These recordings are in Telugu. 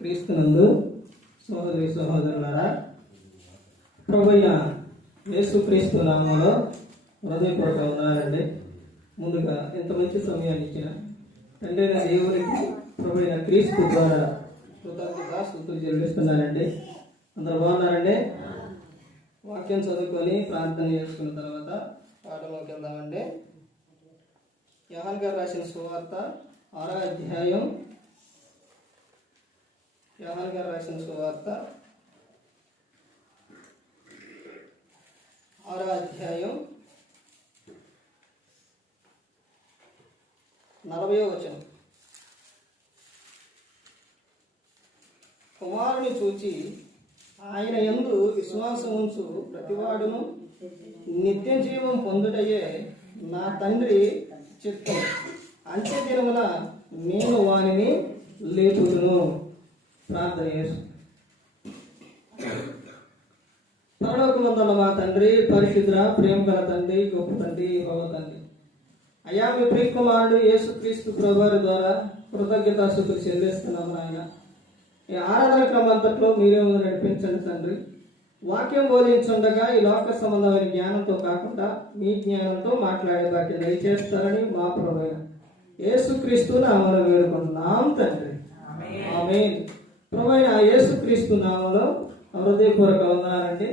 క్రీస్తునందు సహోదరి సహోదరులారా, ప్రభువైన యేసుక్రీస్తు నామములో హృదయపూర్వక వందనాలండి. ముందుగా ఎంత మంచి సమయాన్ని ఇచ్చిన తండ్రి అయిన దేవునికి ప్రభువైన క్రీస్తు ద్వారా కృతజ్ఞతాస్తుతులు చెల్లిస్తున్నానండి. అందరూ బాగున్నారండి? వాక్యం చదువుకొని ప్రార్థన చేసుకున్న తర్వాత పాఠంలోకి వెళ్దామండి. యోహాను గారు రాసిన సువార్త 6వ అధ్యాయం. యోహాను గారు రాసిన సువార్త 6వ అధ్యాయం 40వ వచనం. కుమారుని చూచి ఆయన యందు విశ్వాసం ఉంచు ప్రతివాడును నిత్య జీవం పొందుటయే నా తండ్రి చిత్తం. అంత్య దినమున నేను వానిని లేపుదును. ప్రార్థన చేసు. పరలోకమందున్న మా తండ్రి, పరిశుద్ర ప్రేమ గల తండ్రి, గొప్ప తండ్రి, యెహోవా తండ్రి, అయ్యా మీ ప్రియకుమారుడు యేసుక్రీస్తు ప్రభువారి ద్వారా కృతజ్ఞతాస్తుతులు చెల్లిస్తున్నాము. ఆయన ఈ ఆరాధన క్రమంతట్లో మీరే నడిపించండి తండ్రి. వాక్యం బోధించుండగా ఈ లోక సంబంధమైన జ్ఞానంతో కాకుండా మీ జ్ఞానంతో మాట్లాడే వాటిని దయచేస్తారని మా ప్రభువైన యేసుక్రీస్తు నామములో వేడుకుంటున్నాం తండ్రి. ఆమేన్. ప్రభువైన యేసుక్రీస్తు నామములో హృదయపూర్వక వందనాలండి.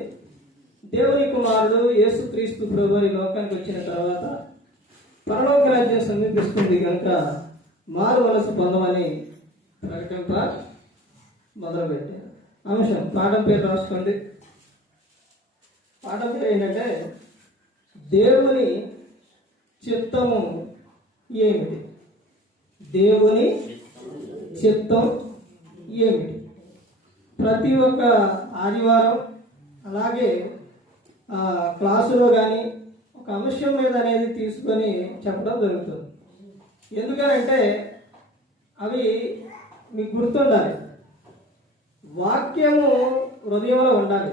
దేవుని కుమారుడు యేసుక్రీస్తు ప్రభువు ఈ లోకానికి వచ్చిన తర్వాత పరలోక రాజ్యం సమీపిస్తుంది కనుక మారు మనసు పొందమని ప్రకటింప మొదలుపెట్టారు. అంశం పాఠం పేరు రాసుకోండి. పాఠం పేరు ఏంటంటే దేవుని చిత్తము ఏమిటి? దేవుని చిత్తం ఏమిటి? ప్రతి ఒక్క ఆదివారం అలాగే క్లాసులో కానీ ఒక అంశం మీద అనేది తీసుకొని చెప్పడం జరుగుతుంది. ఎందుకనంటే అవి మీకు గుర్తుండాలి. వాక్యము హృదయంలో ఉండాలి.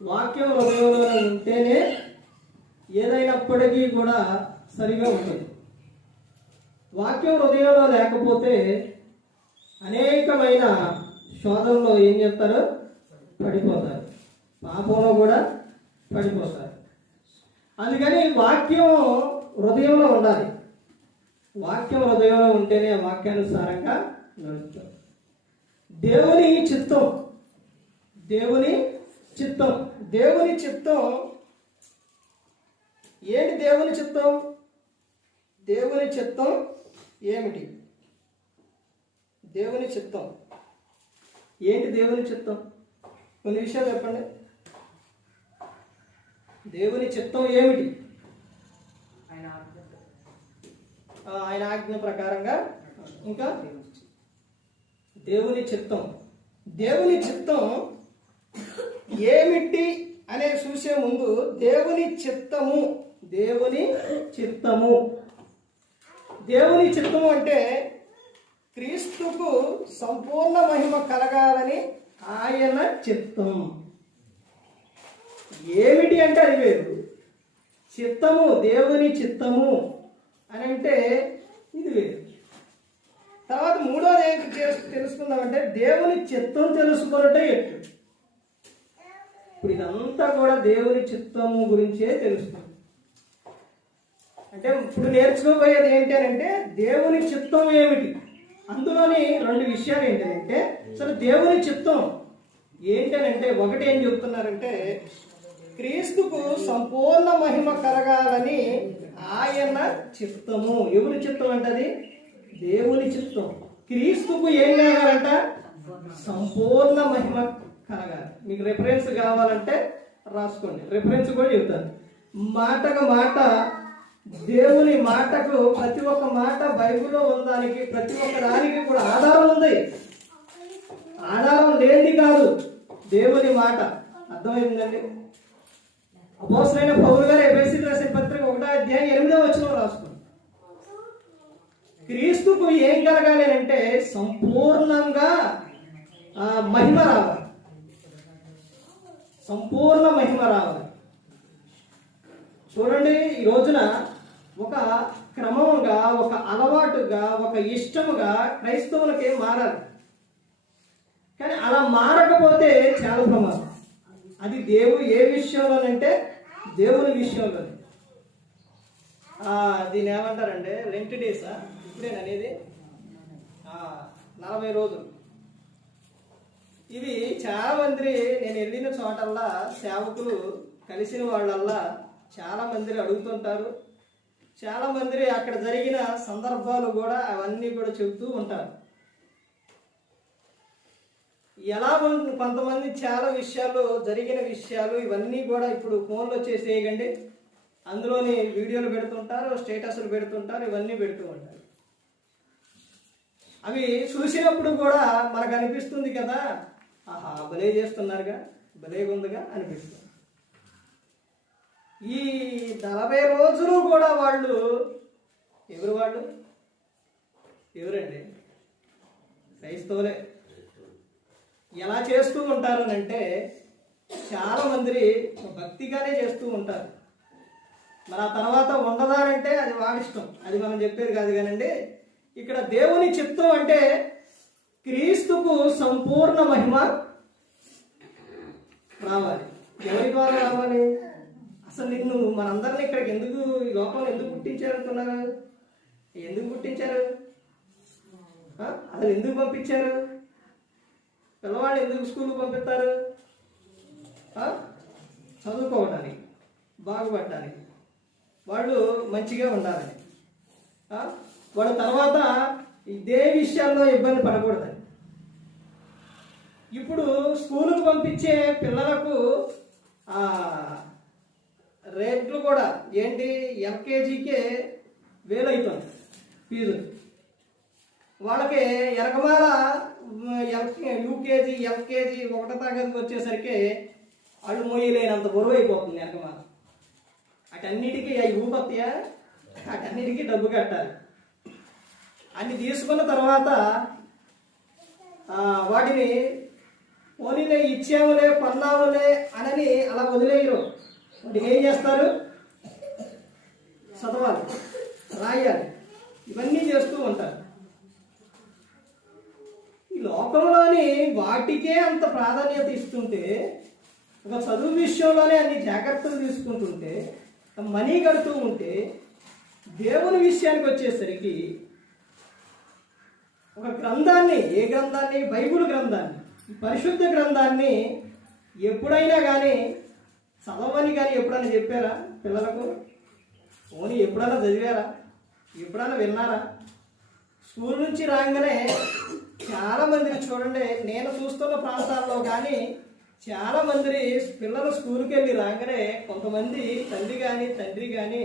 వాక్యం హృదయంలో ఉంటేనే ఏదైనప్పటికీ కూడా సరిగా ఉంటుంది. వాక్యం హృదయంలో లేకపోతే అనేకమైన శోధనలో ఏం చేస్తారు? పడిపోతారు. పాపంలో కూడా పడిపోతారు. అందుకని వాక్యం హృదయంలో ఉండాలి. వాక్యం హృదయంలో ఉంటేనే వాక్యానుసారంగా నడుస్తారు. దేవుని చిత్తం. దేవుని చిత్తం. దేవుని చిత్తం ఏంటి? దేవుని చిత్తం. దేవుని చిత్తం ఏమిటి? దేవుని చిత్తం ఏంటి? దేవుని చిత్తం కొన్ని విషయాలు చెప్పండి. దేవుని చిత్తం ఏమిటి? ఆయన ఆజ్ఞ ప్రకారంగా. ఇంకా దేవుని చిత్తం. దేవుని చిత్తం ఏమిటి అనే చూసే ముందు దేవుని చిత్తము. దేవుని చిత్తము. దేవుని చిత్తము అంటే క్రీస్తుకు సంపూర్ణ మహిమ కలగాలని ఆయన చిత్తం. ఏమిటి అంటే అది వేరు. చిత్తము, దేవుని చిత్తము అని అంటే ఇది వేరు. తర్వాత మూడోది ఏంటి తెలుసుకుందామంటే దేవుని చిత్తం తెలుసుకున్నట్టే ఎట్టు. ఇప్పుడు ఇదంతా కూడా దేవుని చిత్తము గురించే తెలుస్తుంది. అంటే ఇప్పుడు నేర్చుకోబోయేది ఏంటి అంటే దేవుని చిత్తం ఏమిటి. అందులోని 2 విషయాలు ఏంటంటే అసలు దేవుని చిత్తం ఏంటనంటే ఒకటి ఏం చెప్తున్నారంటే క్రీస్తుకు సంపూర్ణ మహిమ కలగాలని ఆయన చిత్తము. ఎవరి చిత్తం అంటే అది దేవుని చిత్తం. క్రీస్తుకు ఏం కలగాలంట? సంపూర్ణ మహిమ కలగాలి. మీకు రెఫరెన్స్ కావాలంటే రాసుకోండి. రెఫరెన్స్ కూడా చెప్తాను. మాటకు మాట, దేవుని మాటకు ప్రతి ఒక్క మాట బైబిల్లో ఉందానికి ప్రతి ఒక్క దానికి కూడా ఆధారం ఉంది. ఆధారం లేనిది కాదు దేవుని మాట. అర్థమైందండి? అపోస్తలుడైన పౌలు గారు ఎఫెసీయులకు రాసిన పత్రిక 1వ అధ్యాయం 8వ వచనం రాసుకోండి. క్రీస్తుకు ఏం కలగాలి అంటే సంపూర్ణంగా మహిమ రావాలి. సంపూర్ణ మహిమ రావాలి. చూడండి, ఈ రోజున ఒక క్రమంగా, ఒక అలవాటుగా, ఒక ఇష్టముగా క్రైస్తవులకి మారాలి. కానీ అలా మారకపోతే చాలా ప్రమాదం. అది ఏ విషయంలోనంటే దేవుని విషయంలోనే. దీన్ని ఏమంటారంటే లెంట్ డేసా ఇప్పుడేనా అనేది 40 రోజులు. ఇది చాలా మంది నేను వెళ్ళిన చోటల్లా సేవకులు కలిసిన వాళ్ళల్లా చాలా మంది అడుగుతుంటారు. చాలా మంది అక్కడ జరిగిన సందర్భాలు కూడా అవన్నీ కూడా చెబుతూ ఉంటారు. ఎలా కొంతమంది చాలా విషయాలు జరిగిన విషయాలు ఇవన్నీ కూడా ఇప్పుడు ఫోన్లో చేసేయకండి, అందులోని వీడియోలు పెడుతుంటారు, స్టేటస్లు పెడుతుంటారు, ఇవన్నీ పెడుతూ ఉంటారు. అవి చూసినప్పుడు కూడా మనకు అనిపిస్తుంది కదా, ఆహా భలే చేస్తున్నారుగా, భలేగా ఉందిగా అనిపిస్తుంది. ఈ 40 రోజులు కూడా వాళ్ళు ఎవరండి? క్రైస్తవులే. ఎలా చేస్తూ ఉంటారు అంటే చాలా మంది భక్తిగానే చేస్తూ ఉంటారు. మరి ఆ తర్వాత ఉండదానంటే అది వాడిష్టం, అది మనం చెప్పేది కాదు. కానండి ఇక్కడ దేవుని చిత్తం అంటే క్రీస్తుకు సంపూర్ణ మహిమ రావాలి. ఎవరి ద్వారా రావాలి? అసలు నిన్ను మనందరినీ ఇక్కడికి ఎందుకు, ఈ లోకంలో ఎందుకు పుట్టించారు అనుకున్నారు? ఎందుకు పుట్టించారు? అసలు ఎందుకు పంపించారు? పిల్లవాళ్ళు ఎందుకు స్కూల్కి పంపిస్తారు? చదువుకోవడానికి, బాగుపడటానికి, వాళ్ళు మంచిగా ఉండాలని, వాళ్ళ తర్వాత ఇదే విషయాల్లో ఇబ్బంది పడకూడదని. ఇప్పుడు స్కూలుకు పంపించే పిల్లలకు రేట్లు కూడా ఏంటి, ఎల్కేజీకే 1000 అవుతుంది ఫీజు. వాళ్ళకి ఎరగమాల యూకేజీ ఎల్కేజీ 1వ తరగతికి వచ్చేసరికి వాళ్ళు మొయ్యలేనంత బరువు అయిపోతుంది ఎరగమాల. అటన్నిటికీ అవి ఊపత్యా, అటన్నిటికీ డబ్బు కట్టాలి. అన్ని తీసుకున్న తర్వాత వాటిని పోనీలే, ఇచ్చాములే, కొన్నాములే అని అలా వదిలేయరు. వాటికి ఏం చేస్తారు? చదవాలి, రాయాలి, ఇవన్నీ చేస్తూ ఉంటారు. ఈ లోకంలోని వాటికే అంత ప్రాధాన్యత ఇస్తుంటే, ఒక చదువు విషయంలోనే అన్ని జాగ్రత్తలు తీసుకుంటుంటే, మనీ కడుతూ ఉంటే, దేవుని విషయానికి వచ్చేసరికి ఒక గ్రంథాన్ని, ఏ గ్రంథాన్ని? బైబిల్ గ్రంథాన్ని, పరిశుద్ధ గ్రంథాన్ని ఎప్పుడైనా కానీ చదవని కానీ ఎప్పుడైనా చెప్పారా పిల్లలకు? ఓని ఎప్పుడైనా చదివారా? ఎప్పుడైనా విన్నారా? స్కూల్ నుంచి రాగానే చాలా మందిని చూడండి, నేను చూస్తున్న ప్రాంతాల్లో కానీ చాలా మంది పిల్లలు స్కూల్కి వెళ్ళి రాగానే కొంతమంది తల్లి కానీ తండ్రి కానీ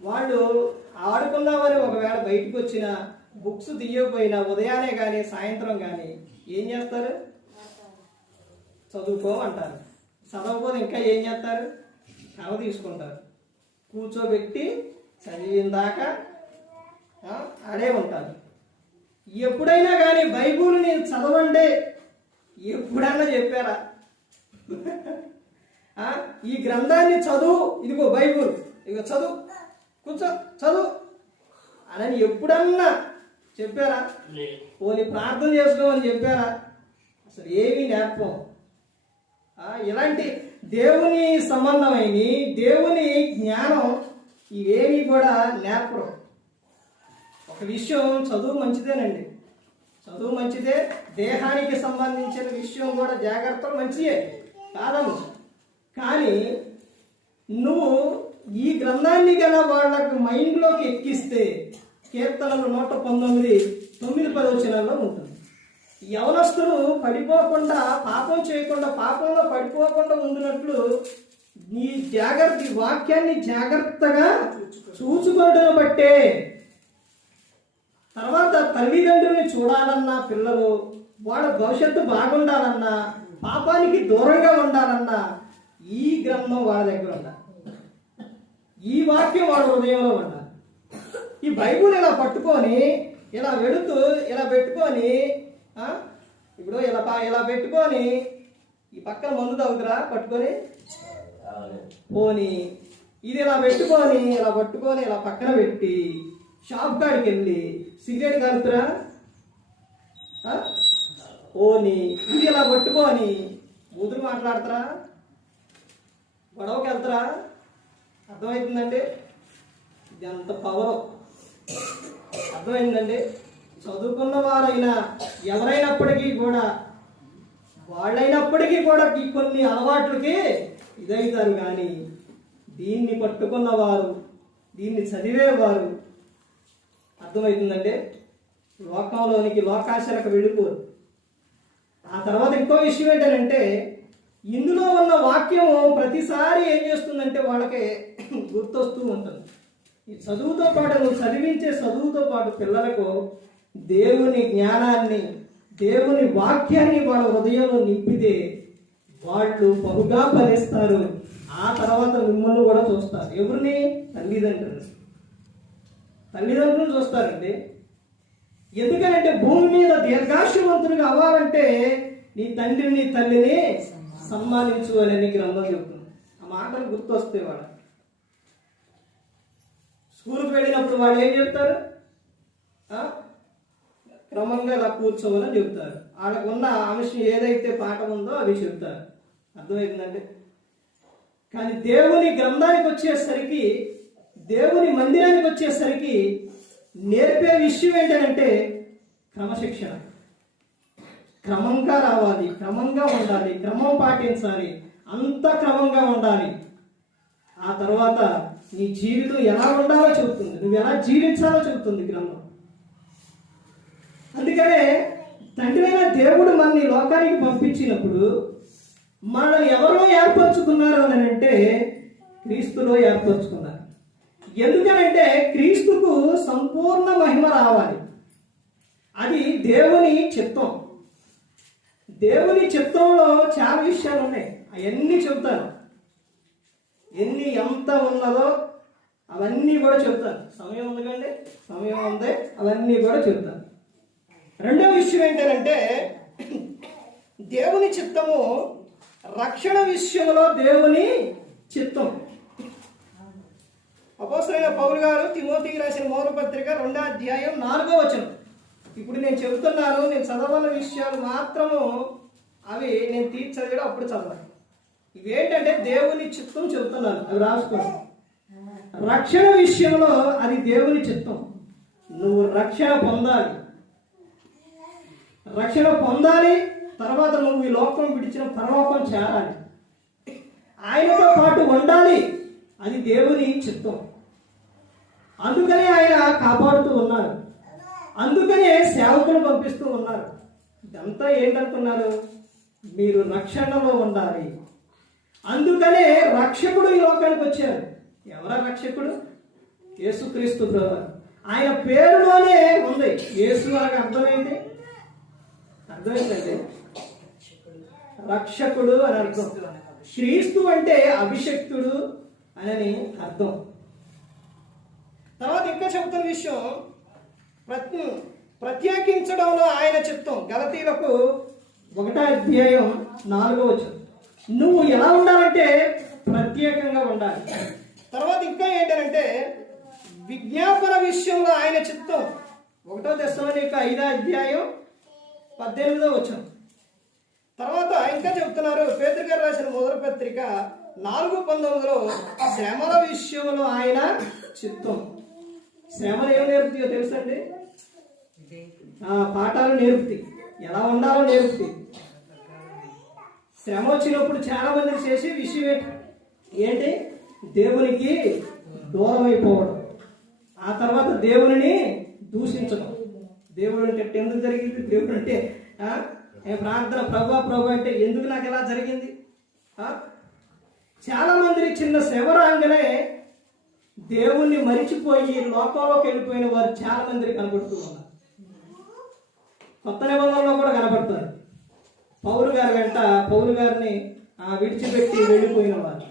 వాళ్ళు ఆడుకుందామని ఒకవేళ బయటకు వచ్చిన బుక్స్ తీయకపోయినా ఉదయానే కానీ సాయంత్రం కానీ ఏం చేస్తారు? చదువుకో అంటారు. చదవకపోతే ఇంకా ఏం చేస్తారు? కవ తీసుకుంటారు, కూర్చోబెట్టి చదివిందాక ఆడే ఉంటారు. ఎప్పుడైనా కానీ బైబిల్ని చదవండి ఎప్పుడన్నా చెప్పారా? ఈ గ్రంథాన్ని చదువు, ఇదిగో బైబిల్, ఇదిగో చదువు, కూర్చో చదువు అని ఎప్పుడన్నా చెప్పారా? పోనీ ప్రార్థన చేసుకోమని చెప్పారా? అసలు ఏమీ నేర్పం. ఇలాంటి దేవుని సంబంధమైన, దేవుని జ్ఞానం ఇవేమీ కూడా నేర్పరు. ఒక విషయం, చదువు మంచిదేనండి, చదువు మంచిదే, దేహానికి సంబంధించిన విషయం కూడా జాగ్రత్తలు మంచియే కాదను. కానీ నువ్వు ఈ గ్రంథాన్ని గల వాళ్ళకు మైండ్లోకి ఎక్కిస్తే కీర్తనలు 119 9-10 వచనాల్లో ఉంటుంది. యవనస్తులు పడిపోకుండా, పాపం చేయకుండా, పాపంలో పడిపోకుండా ఉండినట్లు నీ వాక్యాన్ని జాగ్రత్తగా చూచుకోవడం బట్టే తర్వాత తల్లిదండ్రుల్ని చూడాలన్నా, పిల్లలు వాళ్ళ భవిష్యత్తు బాగుండాలన్నా, పాపానికి దూరంగా ఉండాలన్నా ఈ గ్రంథం వాళ్ళ దగ్గర ఉండాలి, ఈ వాక్యం వాళ్ళ హృదయంలో ఉండాలి. ఈ బైబుల్ ఇలా పట్టుకొని ఇలా వెడుతూ ఇలా పెట్టుకొని, ఇప్పుడు ఇలా పెట్టుకొని ఈ పక్కన మందు తాగుతురా పట్టుకొని పోని, ఇది ఇలా పెట్టుకొని ఇలా పట్టుకొని ఇలా పక్కన పెట్టి షాప్ కాడికి వెళ్ళి సిగరెట్ కలుపుతురా, ఓని ఇది ఇలా పట్టుకొని బూతులు మాట్లాడతారా, గొడవకి వెళ్తారా? అర్థమవుతుందండి? ఇది అంత పవర్. అర్థమైందండి? చదువుకున్న వారైనా ఎవరైనప్పటికీ కూడా వాళ్ళైనప్పటికీ కూడా ఈ కొన్ని అలవాట్లకి ఇదవుతారు. కానీ దీన్ని పట్టుకున్నవారు, దీన్ని చదివేవారు, అర్థమవుతుందండి, లోకంలోనికి లోకాశలకు వెళ్ళిపోరు. ఆ తర్వాత ఇంకో విషయం ఏంటంటే ఇందులో ఉన్న వాక్యం ప్రతిసారి ఏం చేస్తుందంటే వాళ్ళకి గుర్తొస్తూ ఉంటుంది. ఈ చదువుతో పాటు నువ్వు చదివించే చదువుతో పాటు పిల్లలకు దేవుని జ్ఞానాన్ని, దేవుని వాక్యాన్ని వాళ్ళ హృదయంలో నింపితే వాళ్ళు బహుగా ఫలిస్తారు. ఆ తర్వాత మిమ్మల్ని కూడా చూస్తారు. ఎవరిని? తల్లిదండ్రులు చూస్తారండి. ఎందుకనంటే భూమి మీద దీర్ఘాయువంతుడిగా అవ్వాలంటే నీ తండ్రిని తల్లిని సన్మానించు అని గ్రంథం చెబుతుంది. ఆ మాటలు గుర్తొస్తే వాళ్ళ స్కూల్కి వెళ్ళినప్పుడు వాళ్ళు ఏం చెప్తారు? క్రమంగా ఇలా కూర్చోవాలని చెప్తారు. వాళ్ళకు ఉన్న అంశం ఏదైతే పాఠ ఉందో అవి చెప్తారు. అర్థమవుతుందండి? కానీ దేవుని గ్రంథానికి వచ్చేసరికి, దేవుని మందిరానికి వచ్చేసరికి నేర్పే విషయం ఏంటంటే క్రమశిక్షణ. క్రమంగా రావాలి, క్రమంగా ఉండాలి, క్రమం పాటించాలి, అంత క్రమంగా ఉండాలి. ఆ తర్వాత నీ జీవితం ఎలా ఉండాలో చెబుతుంది, నువ్వు ఎలా జీవించాలో చెబుతుంది గ్రంథం. అందుకనే తండ్రి అయిన దేవుడు మనల్ని లోకానికి పంపించినప్పుడు మనల్ని ఎవరో ఏర్పరచుకున్నారు అని అంటే క్రీస్తులో ఏర్పరచుకున్నారు. ఎందుకనంటే క్రీస్తుకు సంపూర్ణ మహిమ రావాలి. అది దేవుని చిత్తం. దేవుని చిత్తంలో చాలా విషయాలు ఉన్నాయి. అవన్నీ చెబుతాను. ఎంత ఉన్నదో అవన్నీ కూడా చెబుతాను. సమయం ఉంది కండి, సమయం ఉంది, అవన్నీ కూడా చెబుతాను. రెండో విషయం ఏంటంటే దేవుని చిత్తము, రక్షణ విషయంలో దేవుని చిత్తం. అపోస్తలుడైన పౌలు గారు తిమోతికి రాసిన మొదటి పత్రిక 2వ అధ్యాయం 4వ వచనం. ఇప్పుడు నేను చెబుతున్నాను, నేను చదవాల విషయాలు మాత్రము అవి నేను చదివాడు అప్పుడు చదవాలి. ఇవేంటంటే దేవుని చిత్తం చెబుతున్నాను, అవి రాసుకోండి. రక్షణ విషయంలో అది దేవుని చిత్తం. నువ్వు రక్షణ పొందాలి, తర్వాత నువ్వు ఈ లోకం విడిచిన పరలోకం చేరాలి, ఆయనతో పాటు ఉండాలి. అది దేవుని చిత్తం. అందుకనే ఆయన కాపాడుతూ ఉన్నారు, అందుకనే సేవకులు పంపిస్తూ ఉన్నారు. ఇదంతా ఏంటనుకున్నారు? మీరు రక్షణలో ఉండాలి. అందుకనే రక్షకుడు ఈ లోకానికి వచ్చారు. ఎవరా రక్షకుడు? యేసుక్రీస్తు ప్రభువు. ఆయన పేరులోనే ఉంది. యేసు అనగా అర్థమైంది, అర్థమైందండి, రక్షకుడు అని అర్థం. క్రీస్తు అంటే అభిషక్తుడు అని అర్థం. తర్వాత ఇంకా చెబుతున్న విషయం ప్రత్యేకించడంలో ఆయన చిత్తం. గలతీయులకు 1వ అధ్యాయం 4వ వచనం. నువ్వు ఎలా ఉండాలంటే ప్రత్యేకంగా ఉండాలి. తర్వాత ఇంకా ఏంటంటే విజ్ఞాపన విషయంలో ఆయన చిత్తం. 1వ తెస్సలోనిక 5వ అధ్యాయం 18వ వచనం. తర్వాత ఇంకా చెప్తున్నారు పేతురు గారు రాసిన మొదటి పత్రిక 4:19లో శ్రమల విషయంలో ఆయన చిత్తం. శ్రమలు ఏం నేర్పుతాయో తెలుసండి? పాఠాలు నేర్పుతాయి, ఎలా ఉండాలో నేర్పుతాయి. శ్రమ వచ్చినప్పుడు చాలా మంది చేసే విషయం ఏంటి? దేవునికి దూరం అయిపోవడం, ఆ తర్వాత దేవుని దూషించడం. దేవుడు అంటే ఎందుకు జరిగింది? దేవుడు అంటే ప్రార్థన ప్రభు అంటే ఎందుకు నాకు ఎలా జరిగింది? చాలా మంది చిన్న శ్రమ రాగానే దేవుణ్ణి మరిచిపోయి లోకంలోకి వెళ్ళిపోయిన వారు చాలా మంది కనబడుతూ ఉన్నారు. కొత్త నిబంధనలో కూడా కనబడతారు. పౌలు గారిని విడిచిపెట్టి వెళ్ళిపోయిన వారు.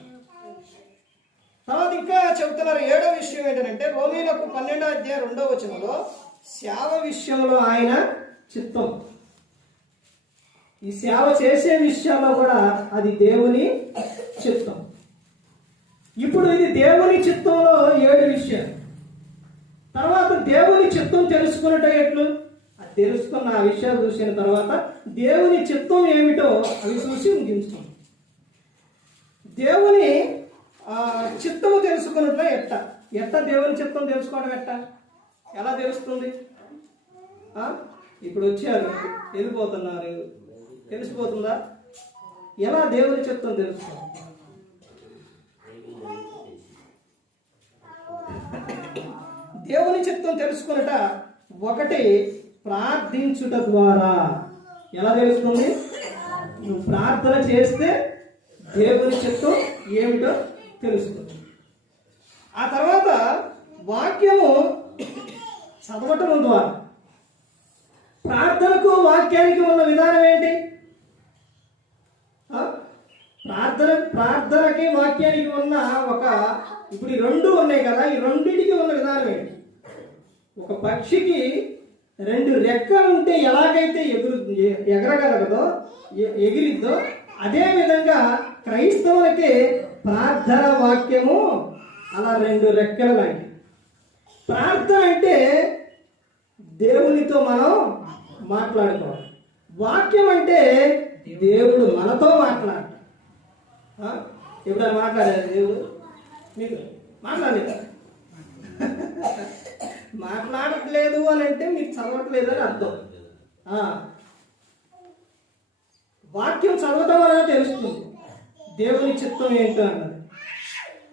తర్వాత ఇంకా చెబుతున్నారు 7వ విషయం ఏంటంటే రోమీయులకు 12వ అధ్యాయం 2వ వచనంలో సేవ విషయంలో ఆయన చిత్తం. ఈ సేవ చేసే విషయంలో కూడా అది దేవుని చిత్తం. ఇప్పుడు ఇది దేవుని చిత్తంలో 7 విషయాలు. తర్వాత దేవుని చిత్తం తెలుసుకున్నట్టు ఎట్లు? అది తెలుసుకున్న ఆ విషయాలు చూసిన తర్వాత దేవుని చిత్తం ఏమిటో అవి చూసి ముగించుకోండి. దేవుని చిత్తము తెలుసుకున్నట్లు ఎట్ట దేవుని చిత్తం తెలుసుకోవడం ఎలా తెలుస్తుంది? ఇప్పుడు వచ్చారు, వెళ్ళిపోతున్నారు, తెలిసిపోతుందా? ఎలా దేవుని చిత్తం తెలుసుకోవాలి? దేవుని చిత్తం తెలుసుకున్నట ఒకటి ప్రార్థించుట ద్వారా. ఎలా తెలుస్తుంది? నువ్వు ప్రార్థన చేస్తే దేవుని చిత్తం ఏమిటో తెలుస్తుంది. ఆ తర్వాత వాక్యము చదవటం ద్వారా. ప్రార్థనకు వాక్యానికి ఉన్న విధానం ఏంటి? ప్రార్థనకి వాక్యానికి ఉన్న ఇప్పుడు ఈ రెండు ఉన్నాయి కదా, ఈ రెండింటికి ఉన్న విధానం ఏంటి? ఒక పక్షికి రెండు రెక్కలు ఉంటే ఎలాగైతే ఎగరగలగదో ఎగిరిద్దో, అదే విధంగా క్రైస్తవులకి ప్రార్థన వాక్యము అలా రెండు రెక్కలు లాంటి. ప్రార్థన అంటే దేవునితో మనం మాట్లాడుకోవాలి. వాక్యం అంటే దేవుడు మనతో మాట్లాడతాడు. ఎప్పుడైనా మాట్లాడారు దేవుడు మీకు? మాట్లాడట్లేదు అని అంటే మీకు చదవట్లేదు అని అర్థం. వాక్యం చదవటం వల్ల తెలుస్తుంది దేవుని చిత్తం ఏంటో అన్నది.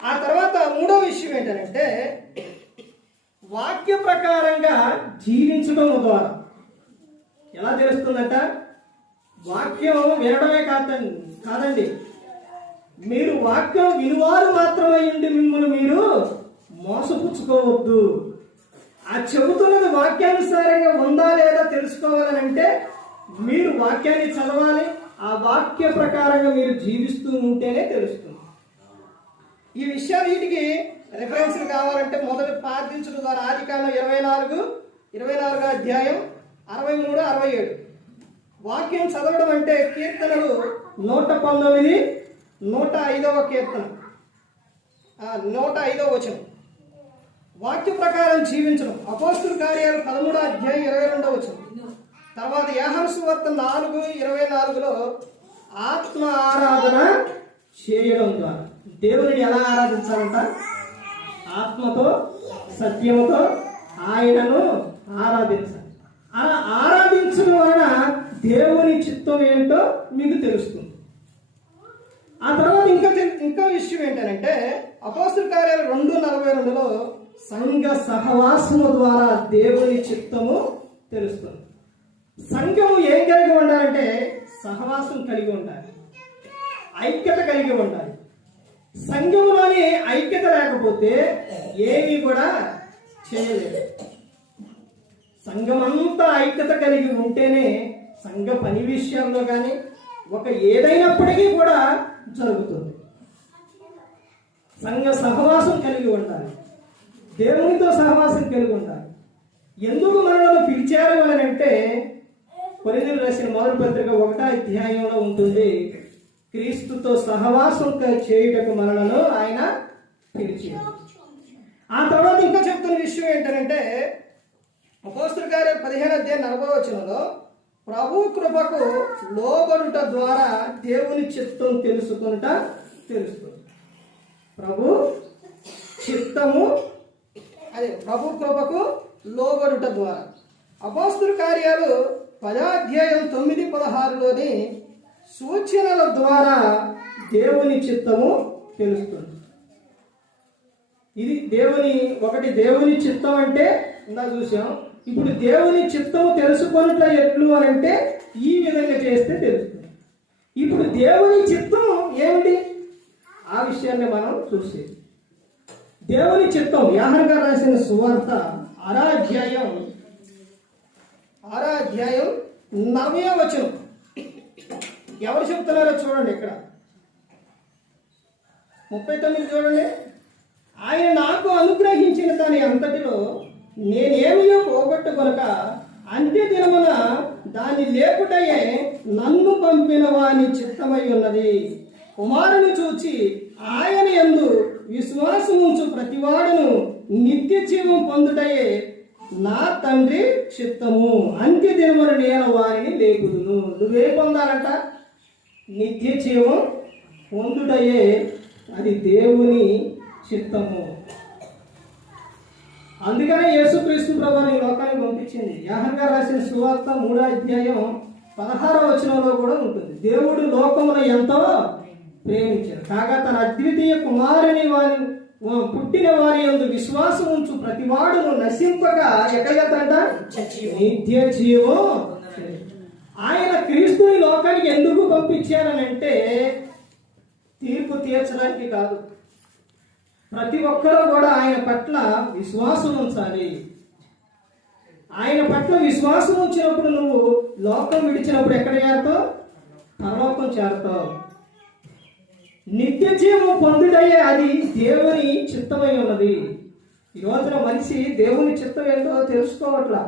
ఆ తర్వాత మూడో విషయం ఏంటంటే వాక్య ప్రకారంగా జీవించడం ద్వారా. ఎలా తెలుస్తుందంట? వాక్యం వినడమే కాదండి, మీరు వాక్యం వినువారు మాత్రమై ఉండి మిమ్మల్ని మీరు మోసపుచ్చుకోవద్దు. ఆ చెబుతున్నది వాక్యానుసారంగా ఉందా లేదా తెలుసుకోవాలని అంటే మీరు వాక్యాన్ని చదవాలి. ఆ వాక్య ప్రకారంగా మీరు జీవిస్తూ ఉంటేనే తెలుస్తుంది. ఈ విషయాలు వీటికి రిఫరెన్స్ కావాలంటే మొదటి ప్రార్థించడం ద్వారా ఆదికాండం 24 అధ్యాయం 63, 67. వాక్యం చదవడం అంటే కీర్తనలు 119, 105వ కీర్తన 105వ వచనం. వాక్య ప్రకారం జీవించడం అపోస్తుల కార్యాలు 13వ అధ్యాయం 22వ వచనం. తర్వాత యోహాను సువార్త 4:24లో ఆత్మ ఆరాధన చేయడం ద్వారా. దేవుని ఎలా ఆరాధించాలంట? ఆత్మతో సత్యముతో ఆయనను ఆరాధించాలి. అలా ఆరాధించడం వలన దేవుని చిత్తం ఏంటో మీకు తెలుస్తుంది. ఆ తర్వాత ఇంకా విషయం ఏంటంటే అపోస్తుల కార్యాలు 2:42లో సంఘ సహవాసము ద్వారా దేవుని చిత్తము తెలుస్తుంది. సంఘము ఏం కలిగి ఉండాలంటే సహవాసం కలిగి ఉండాలి, ఐక్యత కలిగి ఉండాలి. సంఘంలోని ఐక్యత లేకపోతే ఏమీ కూడా చేయలేదు. సంఘమంతా ఐక్యత కలిగి ఉంటేనే సంఘ పని విషయంలో కానీ ఏదైనప్పటికీ కూడా జరుగుతుంది. సంఘ సహవాసం కలిగి ఉండాలి, దేవునితో సహవాసం కలిగి ఉండాలి. ఎందుకు మనల్ని పిలిచారు అని అంటే కొరింథీయులకు రాసిన మొదటి పత్రిక 1వ అధ్యాయంలో ఉంటుంది. క్రీస్తుతో సహవాసం చేయుటకు మనలను ఆయన పిలిచారు. ఆ తర్వాత ఇంకా చెప్తున్న విషయం ఏంటంటే అపోస్తుల కార్యాలు 15వ అధ్యాయం 40వ వచనంలో ప్రభు కృపకు లోబడుట ద్వారా దేవుని చిత్తం తెలుసుకుంట తెలుస్తుంది. ప్రభు చిత్తము అదే ప్రభు కృపకు లోబడుట ద్వారా. అపోస్తుల కార్యాలు 10వ అధ్యాయం 9, 16లోని సూచనల ద్వారా దేవుని చిత్తము తెలుస్తుంది. ఇది దేవుని చిత్తం అంటే ఇందా చూసాం. ఇప్పుడు దేవుని చిత్తము తెలుసుకున్నట్ల ఎట్లు అని అంటే ఈ విధంగా చేస్తే తెలుస్తుంది. ఇప్పుడు దేవుని చిత్తం ఏమిటి? ఆ విషయాన్ని మనం చూసేది. దేవుని చిత్తం యోహాను గారు రాసిన సువార్త 6వ అధ్యాయం 9వ వచనం. ఎవరు చెప్తున్నారో చూడండి. ఇక్కడ 39 చూడండి. ఆయన నాకు అనుగ్రహించిన దాని అంతటిలో నేనేమియో పోగొట్టుకొనక అంత్య దినమున దాన్ని లేపుటయే నన్ను పంపిన వాని చిత్తమై ఉన్నది. కుమారుని చూచి ఆయన యందు విశ్వాసముంచు ప్రతివాడును నిత్య జీవం పొందుటయే నా తండ్రి చిత్తము, అంత్య దినమున నేను వారిని లేపుదును. నువ్వే పొందాలంట? నిత్య జీవం పొందుటయే అది దేవుని చిత్తము. అందుకనే యేసుక్రీస్తు ప్రభువుని ఈ లోకానికి పంపించింది. యోహాను గారు రాసిన సువార్త 3వ అధ్యాయం 16వ వచనంలో కూడా ఉంటుంది. దేవుడు లోకమును ఎంతో ప్రేమించారు కాగా తన అద్వితీయ కుమారుని వారి పుట్టిన వారి యందు విశ్వాసం ఉంచు ప్రతివాడును నశింపగా ఎక్కడికెళ్తాడంట? నిత్య జీవం. ఆయన క్రీస్తుని లోకానికి ఎందుకు పంపించారనంటే తీర్పు తీర్చడానికి కాదు. ప్రతి ఒక్కరూ కూడా ఆయన పట్ల విశ్వాసం ఉంచాలి. ఆయన పట్ల విశ్వాసం ఉంచినప్పుడు నువ్వు లోకం విడిచినప్పుడు ఎక్కడ చేరతావు? పరలోకం చేరతావు. నిత్య జీవం పొందుటయే అది దేవుని చిత్తమై ఉన్నది. ఈ రోజున మనిషి దేవుని చిత్తం ఏంటో తెలుసుకోవట్లా.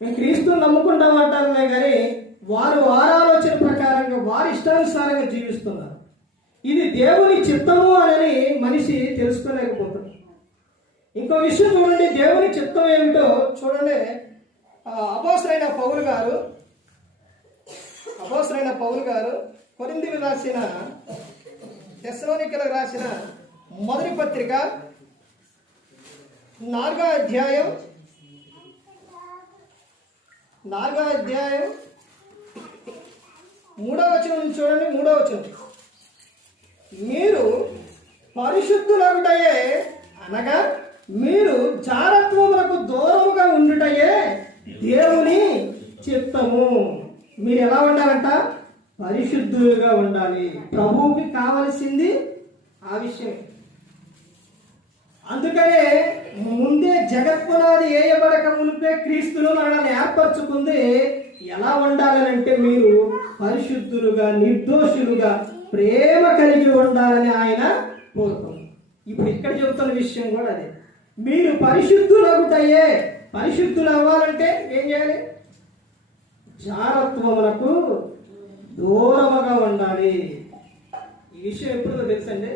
మేము క్రీస్తుని నమ్ముకుంటామంటారులే కానీ వారి ఆలోచన ప్రకారంగా వారి ఇష్టానుసారంగా జీవిస్తున్నారు. ఇది దేవుని చిత్తము అని మనిషి తెలుసుకోలేకపోతుంది. ఇంకో విషయం చూడండి, దేవుని చిత్తం ఏమిటో చూడండి. అపోస్తలుడైన పౌలు గారు కొరింథీయులకు రాసిన తెస్సలోనికీయులకు రాసిన మొదటి పత్రిక 4వ అధ్యాయం 3వ వచనం చూడండి. 3వ వచనం, మీరు పరిశుద్ధులగుటయే అనగా మీరు జారత్వములకు దూరముగా ఉండుటయే దేవుని చిత్తము. మీరు ఎలా ఉండాలంట? పరిశుద్ధులుగా ఉండాలి. ప్రభువుకి కావలసింది ఆ విషయం. అందుకనే ముందే జగత్పునాది వేయబడక మునిపే క్రీస్తును మనల్ని ఏర్పరచుకుంది. ఎలా ఉండాలనంటే మీరు పరిశుద్ధులుగా నిర్దోషులుగా ప్రేమ కలిగి ఉండాలని ఆయన కోరుతాం. ఇప్పుడు ఇక్కడ చెబుతున్న విషయం కూడా అదే. మీరు పరిశుద్ధులగుటయే. పరిశుద్ధులు అవ్వాలంటే ఏం చేయాలి? జారత్వములకు దూరముగా ఉండాలి. ఈ విషయం ఎప్పుడో తెలుసండి.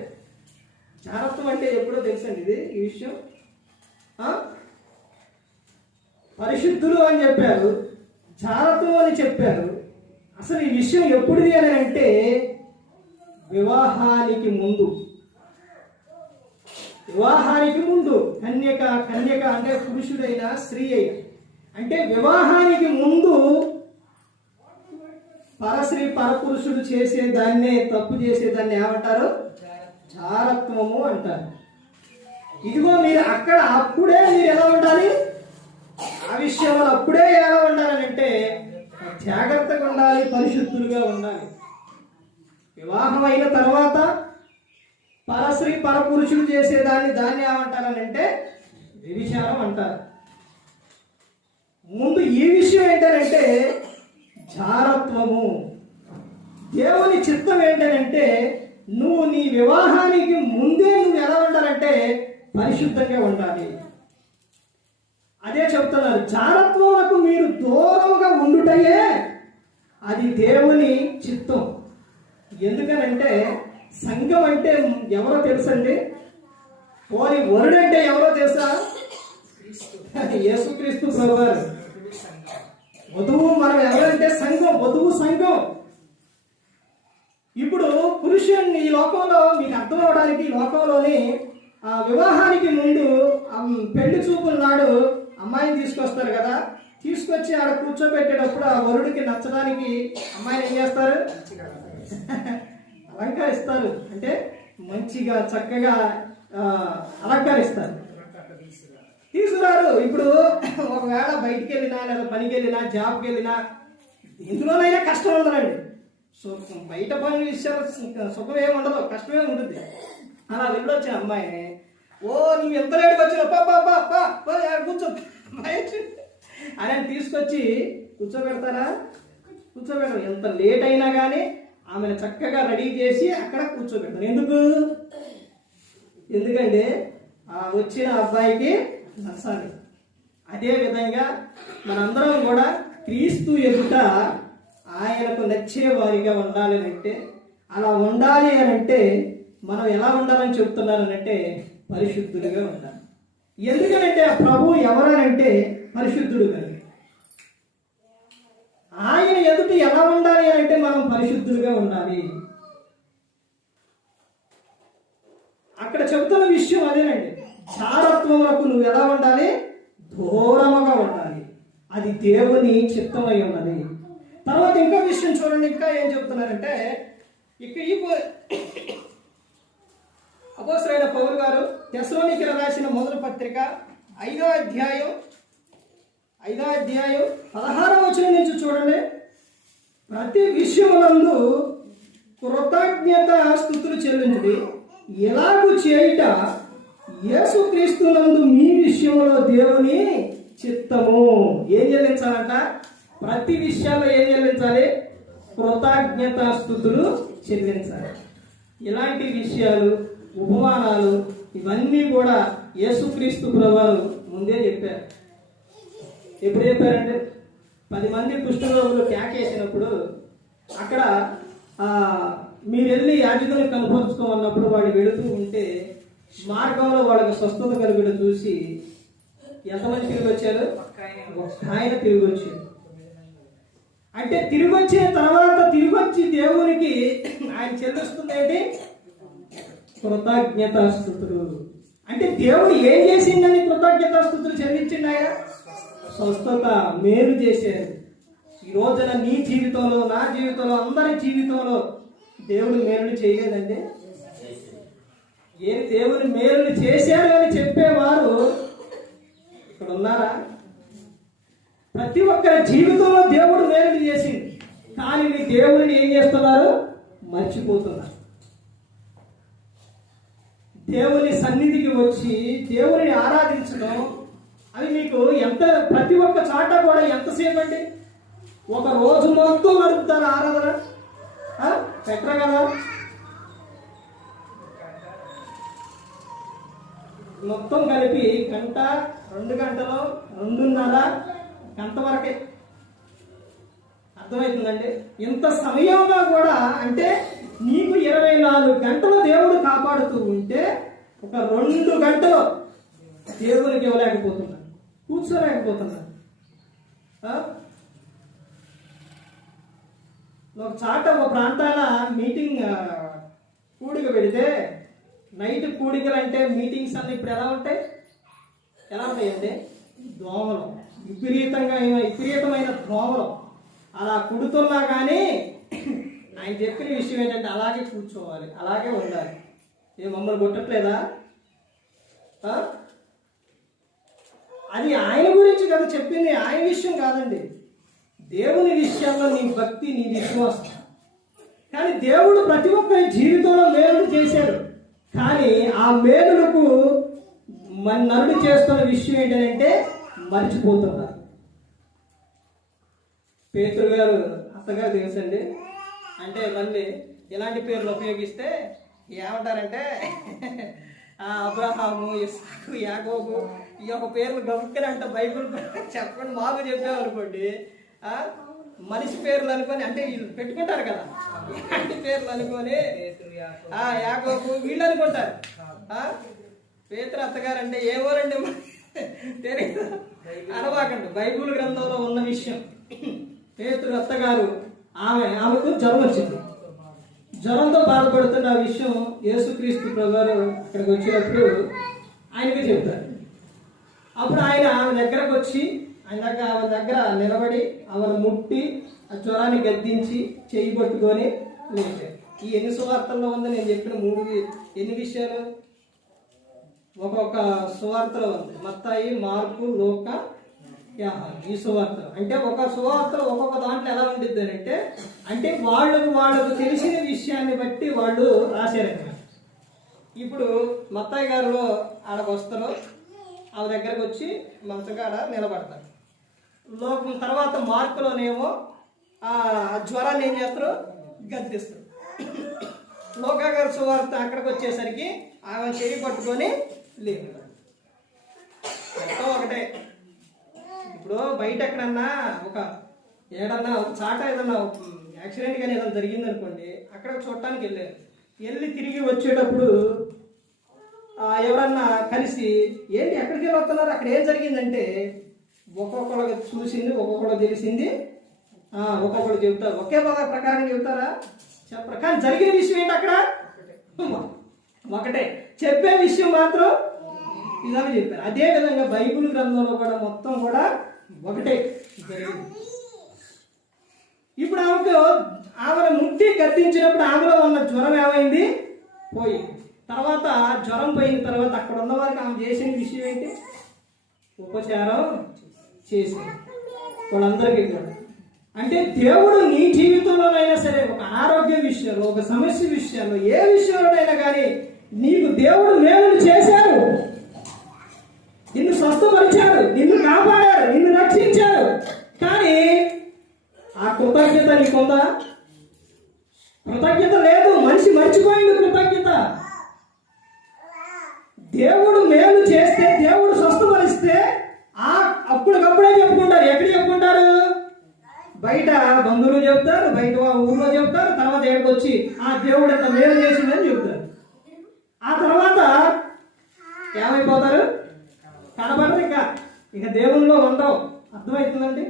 జారత్వం అంటే ఎప్పుడో తెలుసండి ఇది ఈ విషయం. పరిశుద్ధులు అని చెప్పారు, జారత్వం అని చెప్పారు. అసలు ఈ విషయం ఎప్పుడుది అని అంటే వివాహానికి ముందు. కన్యక అంటే పురుషుడైనా స్త్రీ అయినా, అంటే వివాహానికి ముందు పరస్త్రీ పరపురుషుడు చేసేదాన్నే, తప్పు చేసేదాన్ని ఏమంటారు? జారత్వము అంటారు. ఇదిగో మీరు అక్కడ అప్పుడే మీరు ఎలా ఉండాలి? ఆ విషయంలో అప్పుడే ఎలా ఉండాలని అంటే జాగ్రత్తగా ఉండాలి, పరిశుద్ధులుగా ఉండాలి. వివాహం అయిన తర్వాత పరస్త్రీ పరపురుషుడు దాన్ని ఏమంటారనంటే వ్యభిచారం అంటారు. ముందు ఈ విషయం ఏంటంటే జారత్వము. దేవుని చిత్తం ఏంటంటే నువ్వు నీ వివాహానికి ముందే నువ్వు ఎలా ఉండాలంటే పరిశుద్ధంగా ఉండాలి. అదే చెప్తున్నారు, జారత్వములకు మీరు దూరంగా ఉండుటయే అది దేవుని చిత్తం. ఎందుకనంటే సంఘం అంటే ఎవరో తెలుసండి? పోనీ వరుడు అంటే ఎవరో తెలుసా? యేసుక్రీస్తు ప్రభువారు. వధువు మనం ఎవరంటే సంఘం, వధువు సంఘం. ఇప్పుడు పురుషుని ఈ లోకంలో మీకు అర్థం అవడానికి ఈ లోకంలోని వివాహానికి ముందు పెళ్లి చూపుల నాడు అమ్మాయిని తీసుకొస్తారు కదా. తీసుకొచ్చి ఆడ కూర్చోబెట్టేటప్పుడు ఆ వరుడికి నచ్చడానికి అమ్మాయిని ఏం చేస్తారు? అలంకరిస్తారు. అంటే మంచిగా చక్కగా అలంకరిస్తారు, తీసుకురారు. ఇప్పుడు ఒకవేళ బయటికి వెళ్ళినా లేదా పనికి వెళ్ళినా జాబ్కి వెళ్ళినా ఇందులోనైనా కష్టం ఉండదండి. బయట పని విషయాలు సుఖం ఏమి ఉండదు, కష్టమే ఉంటుంది. అలా వెళ్ళొచ్చిన అమ్మాయిని, ఓ నువ్వు ఎంత లేట్కి వచ్చిన కూర్చో అని తీసుకొచ్చి కూర్చోబెడతారా? కూర్చోబెడతారు. ఎంత లేట్ అయినా కానీ ఆమెను చక్కగా రెడీ చేసి అక్కడ కూర్చోబెడతారు. ఎందుకంటే వచ్చిన అబ్బాయికి నచ్చాలి. అదే విధంగా మనందరం కూడా క్రీస్తు ఎదుట ఆయనకు నచ్చే వారిగా ఉండాలి అంటే, అలా ఉండాలి అని అంటే మనం ఎలా ఉండాలని చెప్తున్నారనంటే పరిశుద్ధులుగా ఉండాలి. ఎందుకనంటే ఆ ప్రభు ఎవరనంటే పరిశుద్ధుడు కనుక. ఆయన ఎదుట ఎలా ఉండాలి అంటే మనం పరిశుద్ధులుగా ఉండాలి. అక్కడ చెబుతున్న విషయం అదేనండి. జారత్వములకు నువ్వు ఎలా ఉండాలి? దూరముగా ఉండాలి. అది దేవుని చిత్తమై ఉన్నది. తర్వాత ఇంకో విషయం చూడండి, ఇంకా ఏం చెబుతున్నారంటే, ఇక ఈ అపోస్తలుడైన పౌలు గారు తెస్సలోనికీయులకు రాసిన మొదటి పత్రిక 5వ అధ్యాయం 16వ వచనం నుంచి చూడండి. ప్రతి విషయమునందు కృతజ్ఞత స్తుతులు చెల్లించుడి, ఎలాగూ చేయుట యేసుక్రీస్తునందు మీ విషయంలో దేవుని చిత్తము. ఏం చెల్లించాలంట? ప్రతి విషయాల్లో ఏం చెల్లించాలి? కృతజ్ఞత స్తుతులు చెల్లించాలి. ఇలాంటి విషయాలు, ఉపమానాలు ఇవన్నీ కూడా యేసుక్రీస్తు ప్రభువు ముందే చెప్పారు. ఎప్పుడు చెప్పారంటే 10 మంది కుష్ఠరోగులు కేకేసినప్పుడు అక్కడ మీరు వెళ్ళి యాజకులను కనపరుచుకోమన్నప్పుడు వాడు వెళుతూ ఉంటే మార్గంలో వాళ్ళకి స్వస్థత కలుగుట చూసి ఎంతమంది తిరిగి వచ్చారు? ఆయన తిరిగి వచ్చారు. అంటే తిరిగి వచ్చిన తర్వాత తిరిగి వచ్చి దేవునికి ఆయన చెల్లిస్తుంది ఏంటి? కృతజ్ఞతాస్తుతులు. అంటే దేవుడు ఏం చేసిందని కృతజ్ఞతాస్తుతులు చెల్లించింది? ఆయన స్వస్థత, మేలు చేశారు. ఈ రోజున నీ జీవితంలో, నా జీవితంలో, అందరి జీవితంలో దేవుడు మేలు చేయలేదండి. ఏ దేవుని మేలు చేశారు అని చెప్పేవారు ఇక్కడ ఉన్నారా? ప్రతి ఒక్కరి జీవితంలో దేవుడు మేలు చేసింది, కానీ మీ దేవుడిని ఏం చేస్తున్నారు? మర్చిపోతున్నారు. దేవుని సన్నిధికి వచ్చి దేవుని ఆరాధించడం అది మీకు ఎంత, ప్రతి ఒక్క చాట కూడా ఎంతసేపు అండి? ఒక రోజు మొత్తం నడుపుతారు ఆరాధన, పెట్టరు కదా? మొత్తం కలిపి గంట, 2 గంటలు, 2:30 గంట వరకే. అర్థమవుతుందండి? ఇంత సమయంలో కూడా అంటే నీకు 24 గంటలు దేవుడు కాపాడుతూ ఉంటే ఒక 2 గంటలు దేవునికి ఇవ్వలేకపోతున్నాను, కూర్చోలేకపోతున్నాను. ఒక చాట ఒక ప్రాంతాల మీటింగ్ కూడిక పెడితే నైట్ కూడికలు అంటే మీటింగ్స్ అన్నీ ఇప్పుడు ఎలా ఉంటాయి? ఎలా ఉంటాయంటే దోమలు, విపరీతమైన దోమలు అలా కుడుతున్నా కానీ ఆయన చెప్పిన విషయం ఏంటంటే అలాగే కూర్చోవాలి, అలాగే ఉండాలి. ఏ మమ్మల్ని కొట్టట్లేదా? అది ఆయన గురించి కదా చెప్పింది, ఆయన విషయం కాదండి. దేవుని విషయంలో నీ భక్తి, నీ విశ్వాసం. కానీ దేవుడు ప్రతి ఒక్కరి జీవితంలో మేలులు చేశారు, కానీ ఆ మేలులకు మన నరుడు చేస్తున్న విషయం ఏంటంటే మర్చిపోతున్నారు. పేతురు గారు అత్తగారు తెలుసండి. అంటే మళ్ళీ ఇలాంటి పేర్లు ఉపయోగిస్తే ఏమంటారంటే అబ్రహాము, ఇస్సాకు, యాకోబు ఈ యొక్క పేర్లు గొప్పనంట బైబుల్ చెప్పండి మాకు చెప్పామనుకోండి, మనిషి పేర్లు అనుకొని అంటే వీళ్ళు పెట్టుకుంటారు కదా, ఇలాంటి పేర్లు అనుకొని యాకోబు వీళ్ళు అనుకుంటారు. పేతురు అత్తగారు అంటే ఏమోరండి తెలియదు అనవాకండి, బైబుల్ గ్రంథంలో ఉన్న విషయం. పేతురు అత్తగారు ఆమెకు జ్వరం వచ్చింది. జ్వరంతో బాధపడుతున్న ఆ విషయం యేసుక్రీస్తు ప్రభువారు అక్కడికి వచ్చినప్పుడు ఆయనకి చెప్తారు. అప్పుడు ఆయన ఆమె దగ్గరకు వచ్చి ఆమె దగ్గర నిలబడి ఆమెను ముట్టి ఆ జ్వరాన్ని గద్దించి చేయి పట్టుకొని లేచారు. ఈ ఎన్ని సువార్తల్లో ఉందో నేను చెప్పిన 3 ఎన్ని విషయాలు ఒక్కొక్క సువార్తలో ఉంది. మత్తాయి, మార్కు, లూకా, యోహాను. ఈ సువార్తలు అంటే ఒక సువార్తలు ఒక్కొక్క దాంట్లో ఎలా ఉండిద్ది అంటే వాళ్ళకు తెలిసిన విషయాన్ని బట్టి వాళ్ళు రాశారు. ఇప్పుడు మత్తాయి గారిలో ఆడకు వస్తారు, ఆమె దగ్గరకు వచ్చి మంచగాడ నిలబడతారు. లోకం తర్వాత మార్కులోనేమో ఆ జ్వరాన్ని ఏం చేస్తారు? గద్దిస్తారు. లోకా గారి సువార్త అక్కడికి వచ్చేసరికి ఆమె చేయి పట్టుకొని లేదు. ఒకటే. ఇప్పుడు బయట ఎక్కడన్నా ఏడన్నా ఒక చాట ఏదన్నా యాక్సిడెంట్ కానీ ఏదైనా జరిగింది అనుకోండి, అక్కడ చూడటానికి వెళ్ళి తిరిగి వచ్చేటప్పుడు ఎవరన్నా కలిసి ఏంటి ఎక్కడికి వెళ్ళి వస్తున్నారు, అక్కడ ఏం జరిగిందంటే ఒక్కొక్కరు చూసింది, ఒక్కొక్కరు తెలిసింది, ఒక్కొక్కరు చెబుతారు. ఒకే ప్రకారం చెబుతారా? చెప్పరు. కానీ జరిగిన విషయం ఏంటి అక్కడ ఒకటే, చెప్పే విషయం మాత్రం ఇలాగే చెప్పారు. అదే విధంగా బైబిల్ గ్రంథంలో కూడా మొత్తం కూడా ఒకటే జరిగింది. ఇప్పుడు ఆమెను ముట్టి గద్దించినప్పుడు ఆమెలో ఉన్న జ్వరం ఏమైంది? పోయింది. తర్వాత జ్వరం పోయిన తర్వాత అక్కడ ఉన్న వారికి ఆమె చేసిన విషయం ఏంటి? ఉపచారం చేసింది వాళ్ళందరికీ కూడా. అంటే దేవుడు నీ జీవితంలోనైనా సరే, ఒక అనారోగ్య విషయంలో, ఒక సమస్య విషయంలో, ఏ విషయంలోనైనా కానీ నీకు దేవుడు మేలును చేశారు, నిన్ను స్వస్థపరిచాడు, నిన్ను కాపాడాడు, నిన్ను రక్షించాడు. కానీ ఆ కృతజ్ఞత నీకుందా? కృతజ్ఞత లేదు. మనిషి మర్చిపోయింది కృతజ్ఞత. దేవుడు మేలు చేస్తే, దేవుడు స్వస్థపరిస్తే అప్పుడప్పుడే చెప్పుకుంటారు. ఎక్కడ చెప్పుకుంటారు? బయట బంధువులు చెప్తారు, బయట ఊళ్ళో చెప్తారు, తర్వాత ఎక్కడికి వచ్చి ఆ దేవుడు ఎంత మేలు చేసిందని చెప్తారు. ఆ తర్వాత ఏమైపోతారు? కనబడరు. ఇక దేవుల్లో ఉండవు. అర్థమవుతుందండి?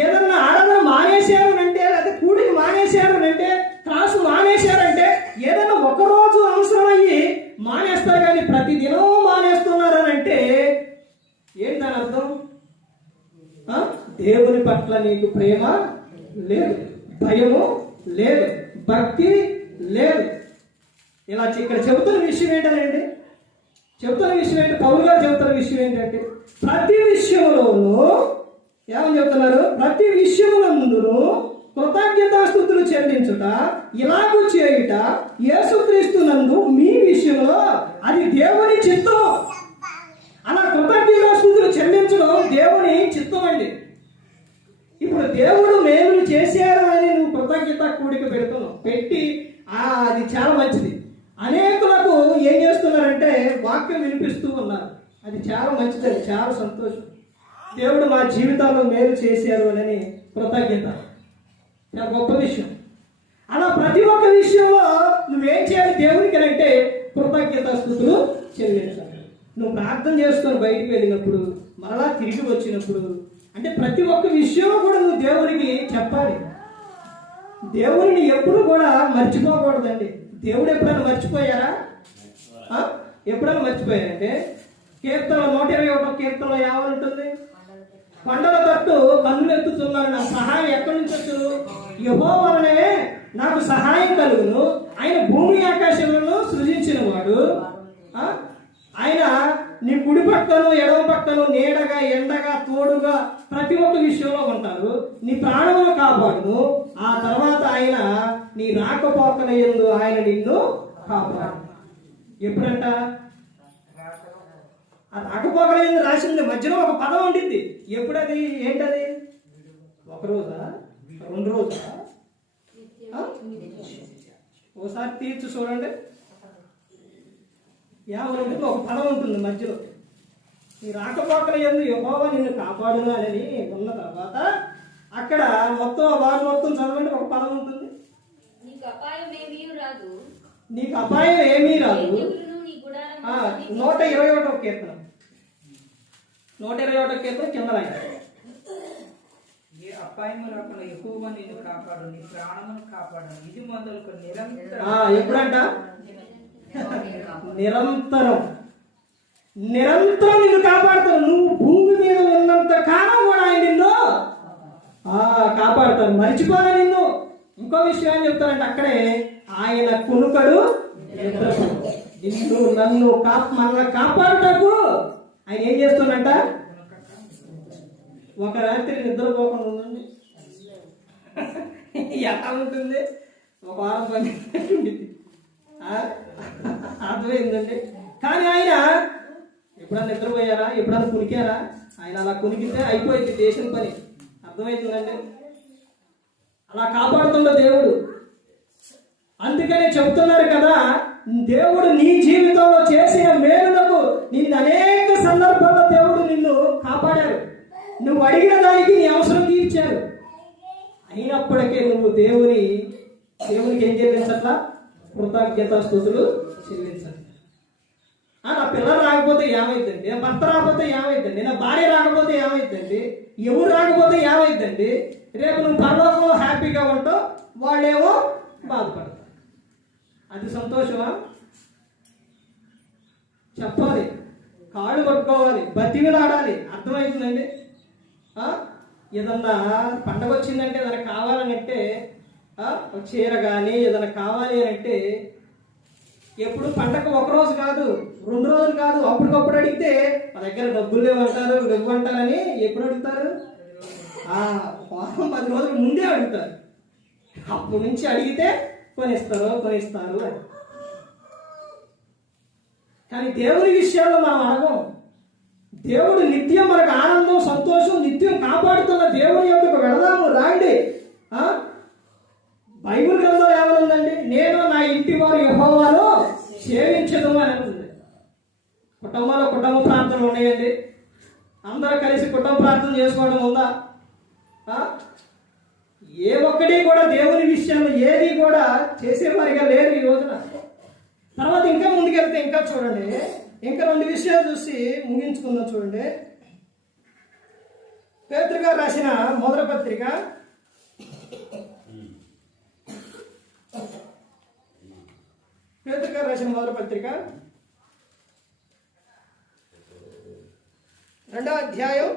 ఏదన్నా ఆరాధన మానేశారు అంటే, లేదా కూడికి మానేశారు అంటే, క్లాసు మానేశారంటే, ఏదైనా ఒకరోజు అవసరమయ్యి మానేస్తారు. కానీ ప్రతిదినం మానేస్తున్నారని అంటే ఏంటి దాని అర్థం? దేవుని పట్ల నీకు ప్రేమ లేదు, భయము లేదు, భక్తి లేదు. ఇలా ఇక్కడ చెబుతున్న విషయం ఏంటంటే, పౌలు గారు చెబుతున్న విషయం ఏంటంటే, ప్రతి విషయంలోనూ ఏమని చెప్తున్నారు? ప్రతి విషయములందును కృతజ్ఞతాస్తుతులు చెల్లించుట, ఇలాగూ చేయుట యేసుక్రీస్తునందు మీ విషయంలో అది దేవుని చిత్తం. అలా కృతజ్ఞతాస్తుతులు చెల్లించడం దేవుని చిత్తం అండి. ఇప్పుడు దేవుడు మేలు చేశారు అని నువ్వు కృతజ్ఞత కూడిక పెట్టి అది చాలా మంచిది. అనేకులకు ఏం చేస్తున్నారంటే వాక్యం వినిపిస్తూ ఉన్నారు. అది చాలా మంచిది, చాలా సంతోషం. దేవుడు మా జీవితాల్లో మేలు చేశారు అని కృతజ్ఞత చాలా గొప్ప విషయం. అలా ప్రతి ఒక్క విషయంలో నువ్వేం చేయాలి దేవునికి అంటే కృతజ్ఞతాస్తుతులు చెల్లించాలి. నువ్వు ప్రార్థన చేసుకొని బయటికి వెళ్ళినప్పుడు, మరలా తిరిగి వచ్చినప్పుడు, అంటే ప్రతి ఒక్క విషయంలో కూడా నువ్వు దేవునికి చెప్పాలి. దేవుడిని ఎప్పుడు కూడా మర్చిపోకూడదండి. దేవుడు ఎప్పుడైనా మర్చిపోయారా? ఎప్పుడైనా మర్చిపోయారంటే కీర్తన 121 కీర్తనలో ఏమని ఉంటుంది? కొండల తట్టు కన్నులు ఎత్తుతున్నాడు, నా సహాయం ఎక్కడి నుంచి వచ్చు? యెహోవా వలనే నాకు సహాయం కలుగును. ఆయన భూమి ఆకాశములను సృజించిన వాడు. ఆయన నీ కుడి పక్కను ఎడమ పక్కను నీడగా ఎండగా తోడుగా ప్రతి ఒక్క విషయంలో ఉంటారు. నీ ప్రాణమును కాపాడును. ఆ తర్వాత ఆయన నీ రాకపోకల యందు ఆయన నిన్ను కాపాడు. ఎప్పుడంట? ఆ రాకపోకల యందు రాసింది మధ్యలో ఒక పదం ఉంటుంది. ఎప్పుడది? ఏంటది? ఒక రోజా? 2 రోజా? ఓసారి తీర్చి చూడండి. ఏమనుంటుంది? ఒక పదం ఉంటుంది మధ్యలో. ఈ రాకపోకల యందు యెహోవా నిన్ను కాపాడును అని ఉన్న తర్వాత అక్కడ మొత్తం వారు మొత్తం చదవండి. ఒక పదం ఉంటుంది, నీకు అపాయం ఏమీ రాదు. 121వ కీర్తన 121వ కీర్తన కింద రాయాలి. ఏ అపాయము రాకుండా యెహోవా నిన్ను కాపాడు, నీ ప్రాణమును కాపాడు. ఇది మొదలుకు నిరంతరం. ఎప్పుడంట? నిరంతరం నిన్ను కాపాడుతాను. నువ్వు భూమి మీద ఉన్నంత కాలం కూడా ఆయన నిన్ను కాపాడుతాను. మర్చిపోరా నిన్ను. ఇంకో విషయం ఏం చెప్తారంటే అక్కడే, ఆయన కునుకడు నిన్ను నన్ను మనల్ని కాపాడుటకు ఆయన ఏం చేస్తున్నట్ట? ఒక రాత్రి నిద్రపోకుండా ఉందండి. ఎలా ఉంటుంది? ఒక వారం పని అర్థమైందండి. కానీ ఆయన ఎప్పుడన్నా నిద్రపోయారా? ఎప్పుడన్నా కునికారా? ఆయన అలా కునికితే అయిపోయింది దేశం పని. అర్థమవుతుందండి. అలా కాపాడుతున్న దేవుడు. అందుకనే చెప్తున్నారు కదా, దేవుడు నీ జీవితంలో చేసిన మేలులకు నిన్ను అనేక సందర్భాల్లో దేవుడు నిన్ను కాపాడాడు. నువ్వు అడిగిన దానికి నీ అవసరం తీర్చాడు. అయినప్పటికీ నువ్వు దేవునికి ఏం చెల్లించట్లా? కృతజ్ఞతాస్తుతులు చెల్లించాలి. నా పిల్లలు రాకపోతే ఏమైందండి, నా భర్త రాకపోతే ఏమైందండి, నా భార్య రాకపోతే ఏమైందండి, ఎవరు రాకపోతే ఏమైందండి, రేపు నువ్వు పరలోకంలో హ్యాపీగా ఉంటావు, వాళ్ళేమో బాధపడతారు. అది సంతోషమా? చెప్పాలి, కాళ్ళు పట్టుకోవాలి, బతిమిలాడాలి. అర్థమవుతుందండి? ఏదన్నా పండగ వచ్చిందంటే ఏదైనా కావాలనంటే ఒక చీర కానీ ఏదైనా కావాలి అని అంటే ఎప్పుడు పండగ ఒకరోజు కాదు, 2 రోజులు కాదు, అప్పటికప్పుడు అడిగితే మా దగ్గర డబ్బులు లేవంటారు, ఇవ్వంటారని ఎప్పుడు అడుగుతారు? వారం 10 రోజుల ముందే అడుగుతారు. అప్పటి నుంచి అడిగితే కొనిస్తారు అని. కానీ దేవుని విషయాల్లో మనం అడగం. దేవుడు నిత్యం మనకు ఆనందం, సంతోషం నిత్యం కాపాడుతున్న దేవుని యొక్కకు వెళదాము రండి. బైబిల్ గ్రంథంలో ఏమనుందండి? నేను నా ఇంటి వారు యెహోవాను సేవించదు అని ఉంది. కుటుంబంలో కుటుంబ ప్రార్థనలు ఉన్నాయండి. అందరూ కలిసి కుటుంబ ప్రార్థన చేసుకోవడం ఉందా? ఏ ఒక్కటి కూడా దేవుని విషయంలో ఏది కూడా చేసేవారిగా లేరు ఈ రోజున. తర్వాత ఇంకా ముందుకెళ్తే ఇంకా చూడండి, ఇంకా 2 విషయాలు చూసి ముగించుకుందాం. చూడండి, పేతురు గారు రాసిన మొదటి పత్రిక 2వ అధ్యాయం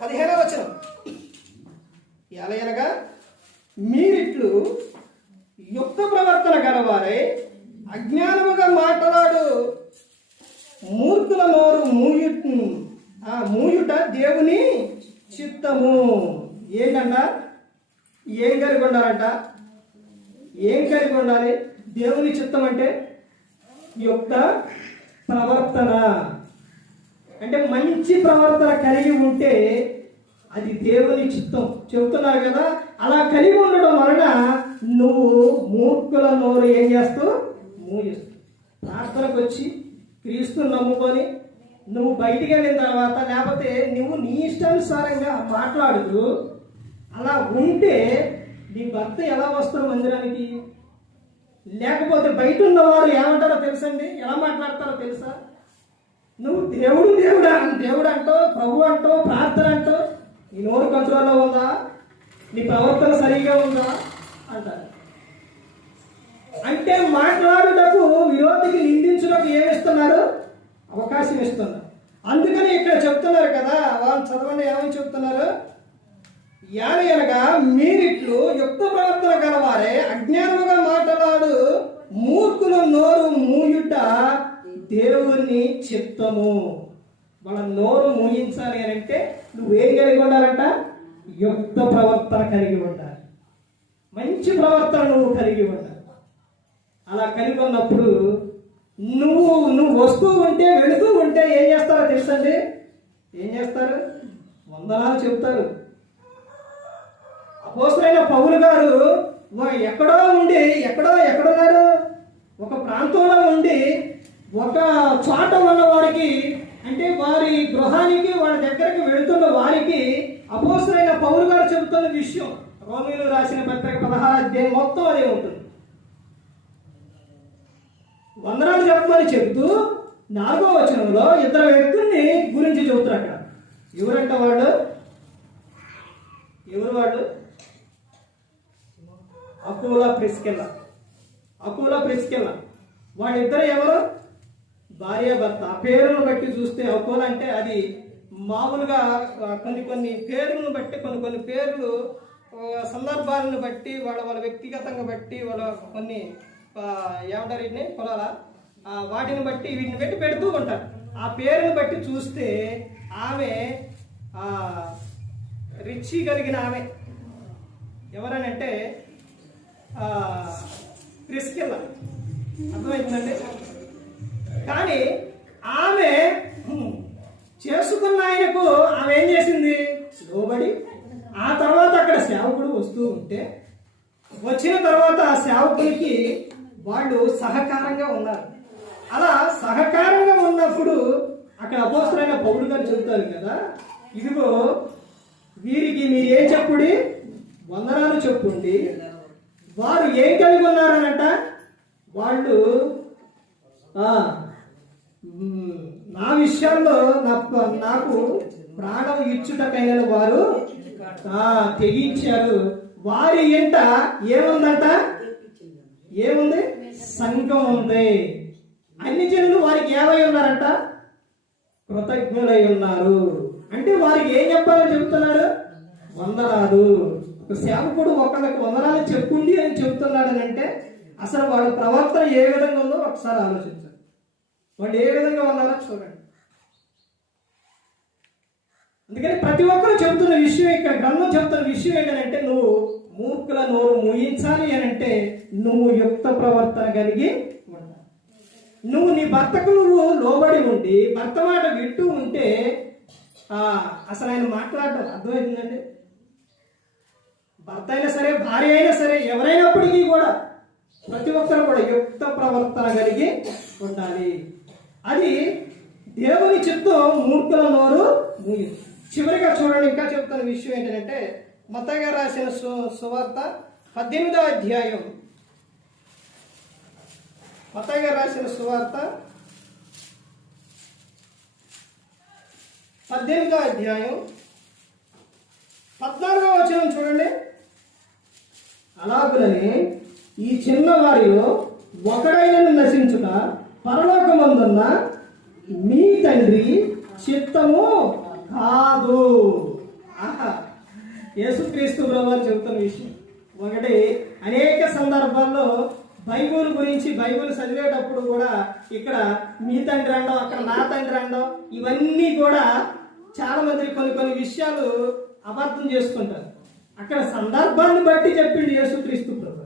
15వ వచనం. ఎలయనగా మీరిట్లు యుక్త ప్రవర్తన గలవారై అజ్ఞానముగా మాట్లాడు మూర్ఖుల నోరు మూయుట దేవుని చిత్తము. ఏంటంట? ఏం కలిగి ఉండాలంట? ఏం కలిగి ఉండాలి? దేవుని చిత్తం అంటే యుక్త ప్రవర్తన. అంటే మంచి ప్రవర్తన కలిగి ఉంటే అది దేవుని చిత్తం చెబుతున్నారు కదా. అలా కలిగి ఉండడం వలన నువ్వు మూర్ఖుల నోరు ఏం చేస్తావు? మూయిస్తావు. ప్రార్థనకు వచ్చి క్రీస్తుని నమ్ముకొని నువ్వు బయటికి వెళ్ళిన తర్వాత లేకపోతే నువ్వు నీ ఇష్టానుసారంగా మాట్లాడుతూ అలా ఉంటే నీ భర్త ఎలా వస్తావు మందిరానికి? లేకపోతే బయట ఉన్నవారు ఏమంటారో తెలుసండి, ఎలా మాట్లాడతారో తెలుసా? నువ్వు దేవుడు అంటో, ప్రభు అంటో, ప్రార్థన అంటో, నీ నోరు కంట్రోల్లో ఉందా, నీ ప్రవర్తన సరిగా ఉందా అంటారు. అంటే మాట్లాడుటకు విరోధికి నిందించుటకు ఏమిస్తున్నారు? అవకాశం ఇస్తున్నారు. అందుకని ఇక్కడ చెప్తున్నారు కదా, వాళ్ళు చదవండి ఏమని చెప్తున్నారు? యానగా మీరిట్లు యుక్త ప్రవర్తన గలవారే అజ్ఞానముగా మాట్లాడు మూర్ఖుల నోరు మూయుట దేవుని చిత్తము. వాళ్ళ నోరు మూయించాలి అని అంటే నువ్వేం కలిగి ఉండాలంట? యుక్త ప్రవర్తన కలిగి ఉండాలి. మంచి ప్రవర్తన నువ్వు కలిగి ఉండాలి. అలా కలిగి ఉన్నప్పుడు నువ్వు వస్తూ ఉంటే వెళుతూ ఉంటే ఏం చేస్తారో తెలుసండి? ఏం చేస్తారు? వందనాలు చెప్తారు. అపోస్తలుడైన పౌలు గారు ఎక్కడున్నారు? ఒక ప్రాంతంలో ఉండి ఒక చోట ఉన్న వారికి, అంటే వారి గృహానికి వాళ్ళ దగ్గరికి వెళుతున్న వారికి అపోస్తలుడైన పౌలు గారు చెబుతున్న విషయం రోమీయులకు రాసిన పత్రిక 16వ అధ్యాయం మొత్తం అదే ఉంటుంది. వందనాలు చెప్పమని చెబుతూ 4వ వచనంలో 2 వ్యక్తుల్ని గురించి చెబుతారు. అక్కడ ఎవరంట వాళ్ళు? ఎవరు వాళ్ళు? అకుల ప్రిస్కిల్లా. వాళ్ళిద్దరు ఎవరు? భార్య భర్త. ఆ పేరును బట్టి చూస్తే అకుల అంటే అది మామూలుగా కొన్ని పేర్లను బట్టి కొన్ని పేర్లు సందర్భాలను బట్టి వాళ్ళ వ్యక్తిగతంగా బట్టి వాళ్ళ కొన్ని ఏమంటారు వీటిని కులాల వాటిని బట్టి వీటిని బట్టి పెడుతూ ఉంటారు. ఆ పేరును బట్టి చూస్తే ఆమె రిచి కలిగిన ఆమె ఎవరనంటే ప్రిస్కిల్లా. అర్థమవుతుందండి? కానీ ఆమె చేసుకున్న ఆయనకు ఆమె ఏం చేసింది? లోబడి. ఆ తర్వాత అక్కడ సేవకుడు వస్తూ ఉంటే వచ్చిన తర్వాత ఆ సేవకునికి వాళ్ళు సహకారంగా ఉన్నారు. అలా సహకారంగా ఉన్నప్పుడు అక్కడ అపోస్తలుడైన పౌలు గారు చెబుతారు కదా, ఇదిగో వీరికి మీరు ఏం చెప్పుడి? వందనాలు చెప్పుండి. వారు ఏం కలిగి ఉన్నారనంట? వాళ్ళు నా విషయాల్లో నాకు ప్రాణం ఇచ్చుటకైన వారు తెగించారు. వారి ఎంట ఏముందంట? ఏముంది? సంఘం ఉంది. అన్ని జనులు వారికి ఏమై ఉన్నారంట? కృతజ్ఞులై ఉన్నారు. అంటే వారికి ఏం చెప్పాలని చెప్తున్నాడు? వందనాలు. ఒక సేవకుడు ఒకళ్ళకి వందనాలు చెప్పుండి అని చెప్తున్నాడు అని అంటే అసలు వాడి ప్రవర్తన ఏ విధంగా ఉందో ఒకసారి ఆలోచించండి. వాళ్ళు ఏ విధంగా ఉన్నారో చూడండి. అందుకని ప్రతి ఒక్కరు చెబుతున్న విషయం, ఇక్కడ గ్రంథం చెబుతున్న విషయం ఏంటంటే నువ్వు మూర్ఖుల నోరు ముయించాలి అని అంటే నువ్వు యుక్త ప్రవర్తన కలిగి ఉండాలి. నువ్వు నీ భర్తకు నువ్వు లోబడి ఉండి భర్త మాట వింటూ ఉంటే అసలు ఆయన మాట్లాడటం అర్థమవుతుందండి. భర్త అయినా సరే, భార్య అయినా సరే, ఎవరైనప్పటికీ కూడా ప్రతి ఒక్కరు కూడా యుక్త ప్రవర్తన కలిగి ఉండాలి. అది దేవుని చిత్తం. మూర్ఖుల నోరు ముగించు. చివరిగా చూడండి, ఇంకా చెప్తున్న విషయం ఏంటంటే మత్తయి గారు రాసిన సువార్త 18వ అధ్యాయం. మత్తయి గారు రాసిన సువార్త 18వ అధ్యాయం 14వ వచనం చూడండి. అలాగునని ఈ చిన్నవారిలో ఒకడైనను నశించుట పరలోకమందున్న మీ తండ్రి చిత్తము కాదు. ఆహా, యేసుక్రీస్తు ప్రభువు చెబుతున్న విషయం. ఒకటి, అనేక సందర్భాల్లో బైబుల్ గురించి బైబుల్ చదివేటప్పుడు కూడా ఇక్కడ మీ తండ్రి అండం, అక్కడ నా తండ్రి అండం, ఇవన్నీ కూడా చాలా మంది కొన్ని విషయాలు అబద్ధం చేసుకుంటారు. అక్కడ సందర్భాన్ని బట్టి చెప్పిండు యేసుక్రీస్తు ప్రభు.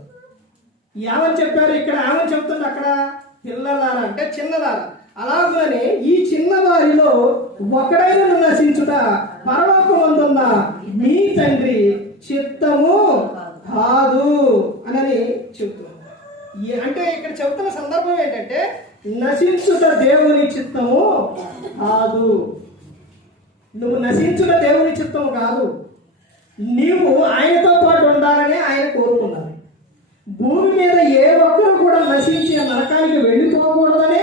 ఏమని చెప్పారు? ఇక్కడ ఏమని చెప్తుంది? అక్కడ పిల్లలారా అంటే చిన్నలారా. అలాగనే ఈ చిన్నవారిలో ఒకడైనను నశించుట పరలోకమందున్న మీ తండ్రి చిత్తము కాదు అని చెబుతున్నారు. అంటే ఇక్కడ చెబుతున్న సందర్భం ఏంటంటే నశించుట దేవుని చిత్తము కాదు. నువ్వు నశించుట దేవుని చిత్తము కాదు. నీవు ఆయనతో పాటు ఉండాలని ఆయన కోరుకున్నారు. భూమి మీద ఏ ఒక్కరు కూడా నశించి నరకానికి వెళ్ళిపోకూడదనే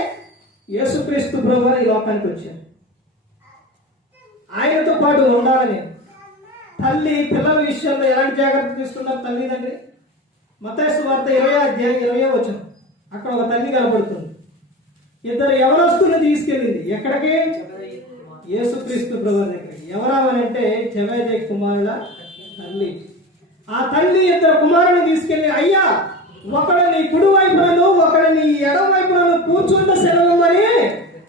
యేసుక్రీస్తు ప్రభువు ఈ లోకానికి వచ్చారు. ఆయనతో పాటు ఉండాలని. తల్లి పిల్లల విషయంలో ఎలాంటి జాగ్రత్త తీసుకున్నారు తల్లిదండ్రి? మత్తయి సువార్త 20వ అధ్యాయం 20వ వచనం. అక్కడ ఒక తల్లి కనబడుతుంది. ఇద్దరు యవనస్తులను తీసుకెళ్ళింది. ఎక్కడికి? యేసుక్రీస్తు ప్రభువు దగ్గరికి. ఎవరావనంటే జబేదయి కుమారుల తల్లి. ఆ తల్లి ఇద్దరు కుమారుని తీసుకెళ్ళి, అయ్యా ఒకడు నీ కుడి వైపునను ఒకడు నీ ఎడమ వైపునను కూర్చుంట సెలవుమని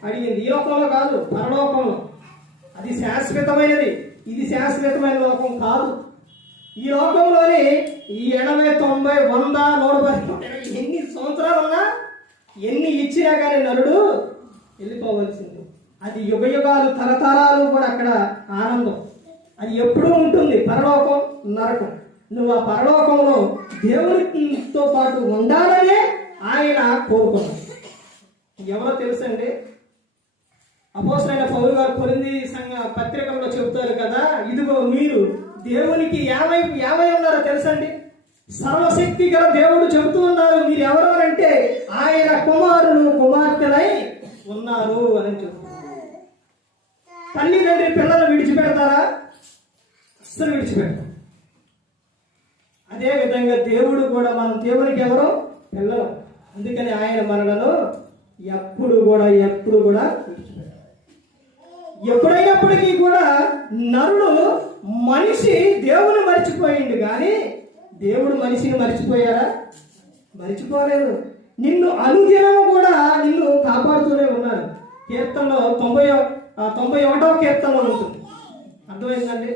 అడిగింది. ఈ లోకంలో కాదు, పరలోకంలో. అది శాశ్వతమైనది. ఇది శాశ్వతమైన లోకం కాదు. ఈ లోకంలోని ఈ 80, 90, 100, 110 ఎన్ని సంవత్సరాలున్నా ఎన్ని ఇచ్చినా కానీ నరుడు వెళ్ళిపోవలసింది. అది యుగయుగాలు తరతరాలు కూడా అక్కడ ఆనందం. అది ఎప్పుడూ ఉంటుంది. పరలోకం, నరకం. నువ్వు ఆ పరలోకంలో దేవునితో పాటు ఉండాలనే ఆయన కోరుకున్నాడు. ఎవరో తెలుసండి? అపోస్తలుడైన పౌలు గారు కొరింథీ సంఘ పత్రికల్లో చెబుతారు కదా, ఇదిగో మీరు దేవునికి ఏమై ఉన్నారో తెలుసండి? సర్వశక్తి గల దేవుడు చెబుతూ ఉన్నారు, మీరు ఎవరు అంటే ఆయన కుమారులు కుమార్తెలై ఉన్నారు అని చెబుతున్నారు. తల్లిదండ్రి పిల్లలు విడిచిపెడతారా? అస్సలు విడిచిపెడతారు. అదే విధంగా దేవుడు కూడా మనం దేవునికి ఎవరో పిల్లలు. అందుకని ఆయన మనలను ఎప్పుడు కూడా విడిచిపెడతారు. ఎప్పుడైనప్పటికీ కూడా నరుడు మనిషి దేవుని మర్చిపోయిండు కానీ దేవుడు మనిషిని మర్చిపోయారా? మర్చిపోలేదు. నిన్ను అనుదినం కూడా నిన్ను కాపాడుతూనే ఉన్నాడు. కీర్తనలో 91వ కీర్తనలో ఉంటుంది. అర్థమైందండి?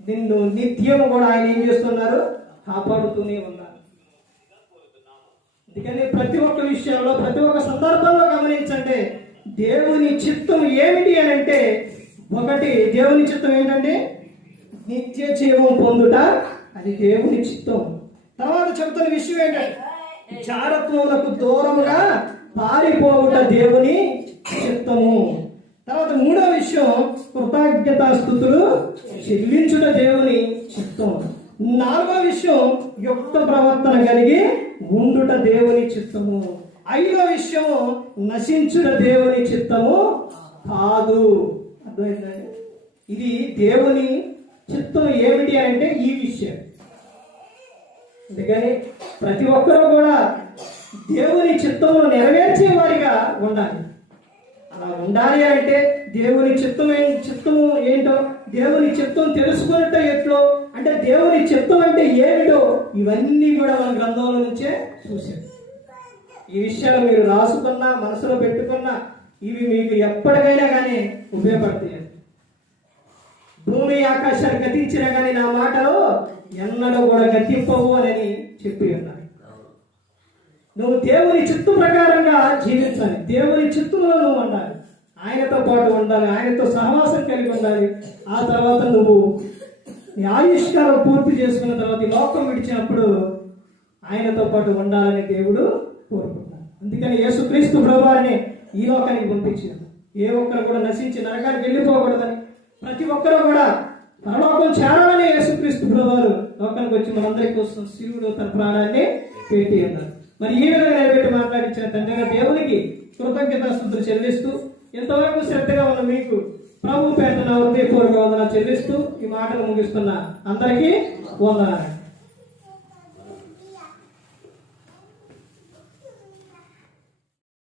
నిన్ను నిత్యం కూడా ఆయన ఏం చేస్తున్నారు? కాపాడుతూనే ఉన్నారు. అందుకని ప్రతి ఒక్క విషయంలో ప్రతి ఒక్క సందర్భంలో గమనించండి, దేవుని చిత్తం ఏమిటి అని అంటే, ఒకటి దేవుని చిత్తం ఏంటంటే నిత్య జీవం పొందుట, అది దేవుని చిత్తం. తర్వాత చెబుతున్న విషయం ఏంటంటే జారత్వములకు దూరముగా పారిపోవుట దేవుని చిత్తము. తర్వాత మూడో విషయం కృతజ్ఞతాస్తుతులు చెల్లించుట దేవుని చిత్తం. నాలుగో విషయం యుక్త ప్రవర్తన కలిగి ఉండుట దేవుని చిత్తము. ఐదో విషయము నశించుట దేవుని చిత్తము కాదు. అర్థమైందండి? ఇది దేవుని చిత్తం ఏమిటి అంటే ఈ విషయం. అందుకని ప్రతి ఒక్కరూ కూడా దేవుని చిత్తమును నెరవేర్చే వారిగా ఉండాలి. అలా ఉండాలి అంటే దేవుని చిత్తము ఏంటో, దేవుని చిత్తం తెలుసుకున్నట్టు ఎట్లో అంటే దేవుని చిత్తం అంటే ఏమిటో ఇవన్నీ కూడా మన గ్రంథంలో నుంచే చూసాం. ఈ విషయాలు మీరు రాసుకున్నా మనసులో పెట్టుకున్నా ఇవి మీకు ఎప్పటికైనా కానీ ఉపయోగపడతాయి. భూమి ఆకాశాలు గతించినా కానీ నా మాటలు ఎన్నడూ కూడా గతింపవు అని చెప్పి ఉన్నాయి. నువ్వు దేవుని చిత్త ప్రకారంగా జీవించాలి. దేవుని చిత్తంలో నువ్వు ఉండాలి, ఆయనతో పాటు ఉండాలి, ఆయనతో సహవాసం కలిగి ఉండాలి. ఆ తర్వాత నువ్వు నీ ఆయుష్కాలం పూర్తి చేసుకున్న తర్వాత ఈ లోకం విడిచినప్పుడు ఆయనతో పాటు ఉండాలని దేవుడు కోరుకుంటున్నాడు. అందుకని యేసుక్రీస్తు ప్రభువారిని ఈ లోకానికి పంపించాడు. ఏ ఒక్కరు కూడా నశించి నరకానికి వెళ్ళిపోకూడదని, ప్రతి ఒక్కరూ కూడా పరలోకం చేరాలని యేసుక్రీస్తు ప్రభువారు లోకానికి వచ్చి మనందరి కోసం శివుడు తన ప్రాణాన్ని పెట్టి అన్నారు. మరి ఈ విధంగా నిలబెట్టి మాట్లాడించిన తండ్రిగా దేవునికి కృతజ్ఞతాస్తుతులు చెల్లిస్తూ, ఎంతవరకు శ్రద్ధగా ఉన్న మీకు ప్రభు పేరున హృదయపూర్వక వందనాలు చెల్లిస్తూ ఈ మాటలు ముగిస్తున్నా అందరికీ వందనాలు.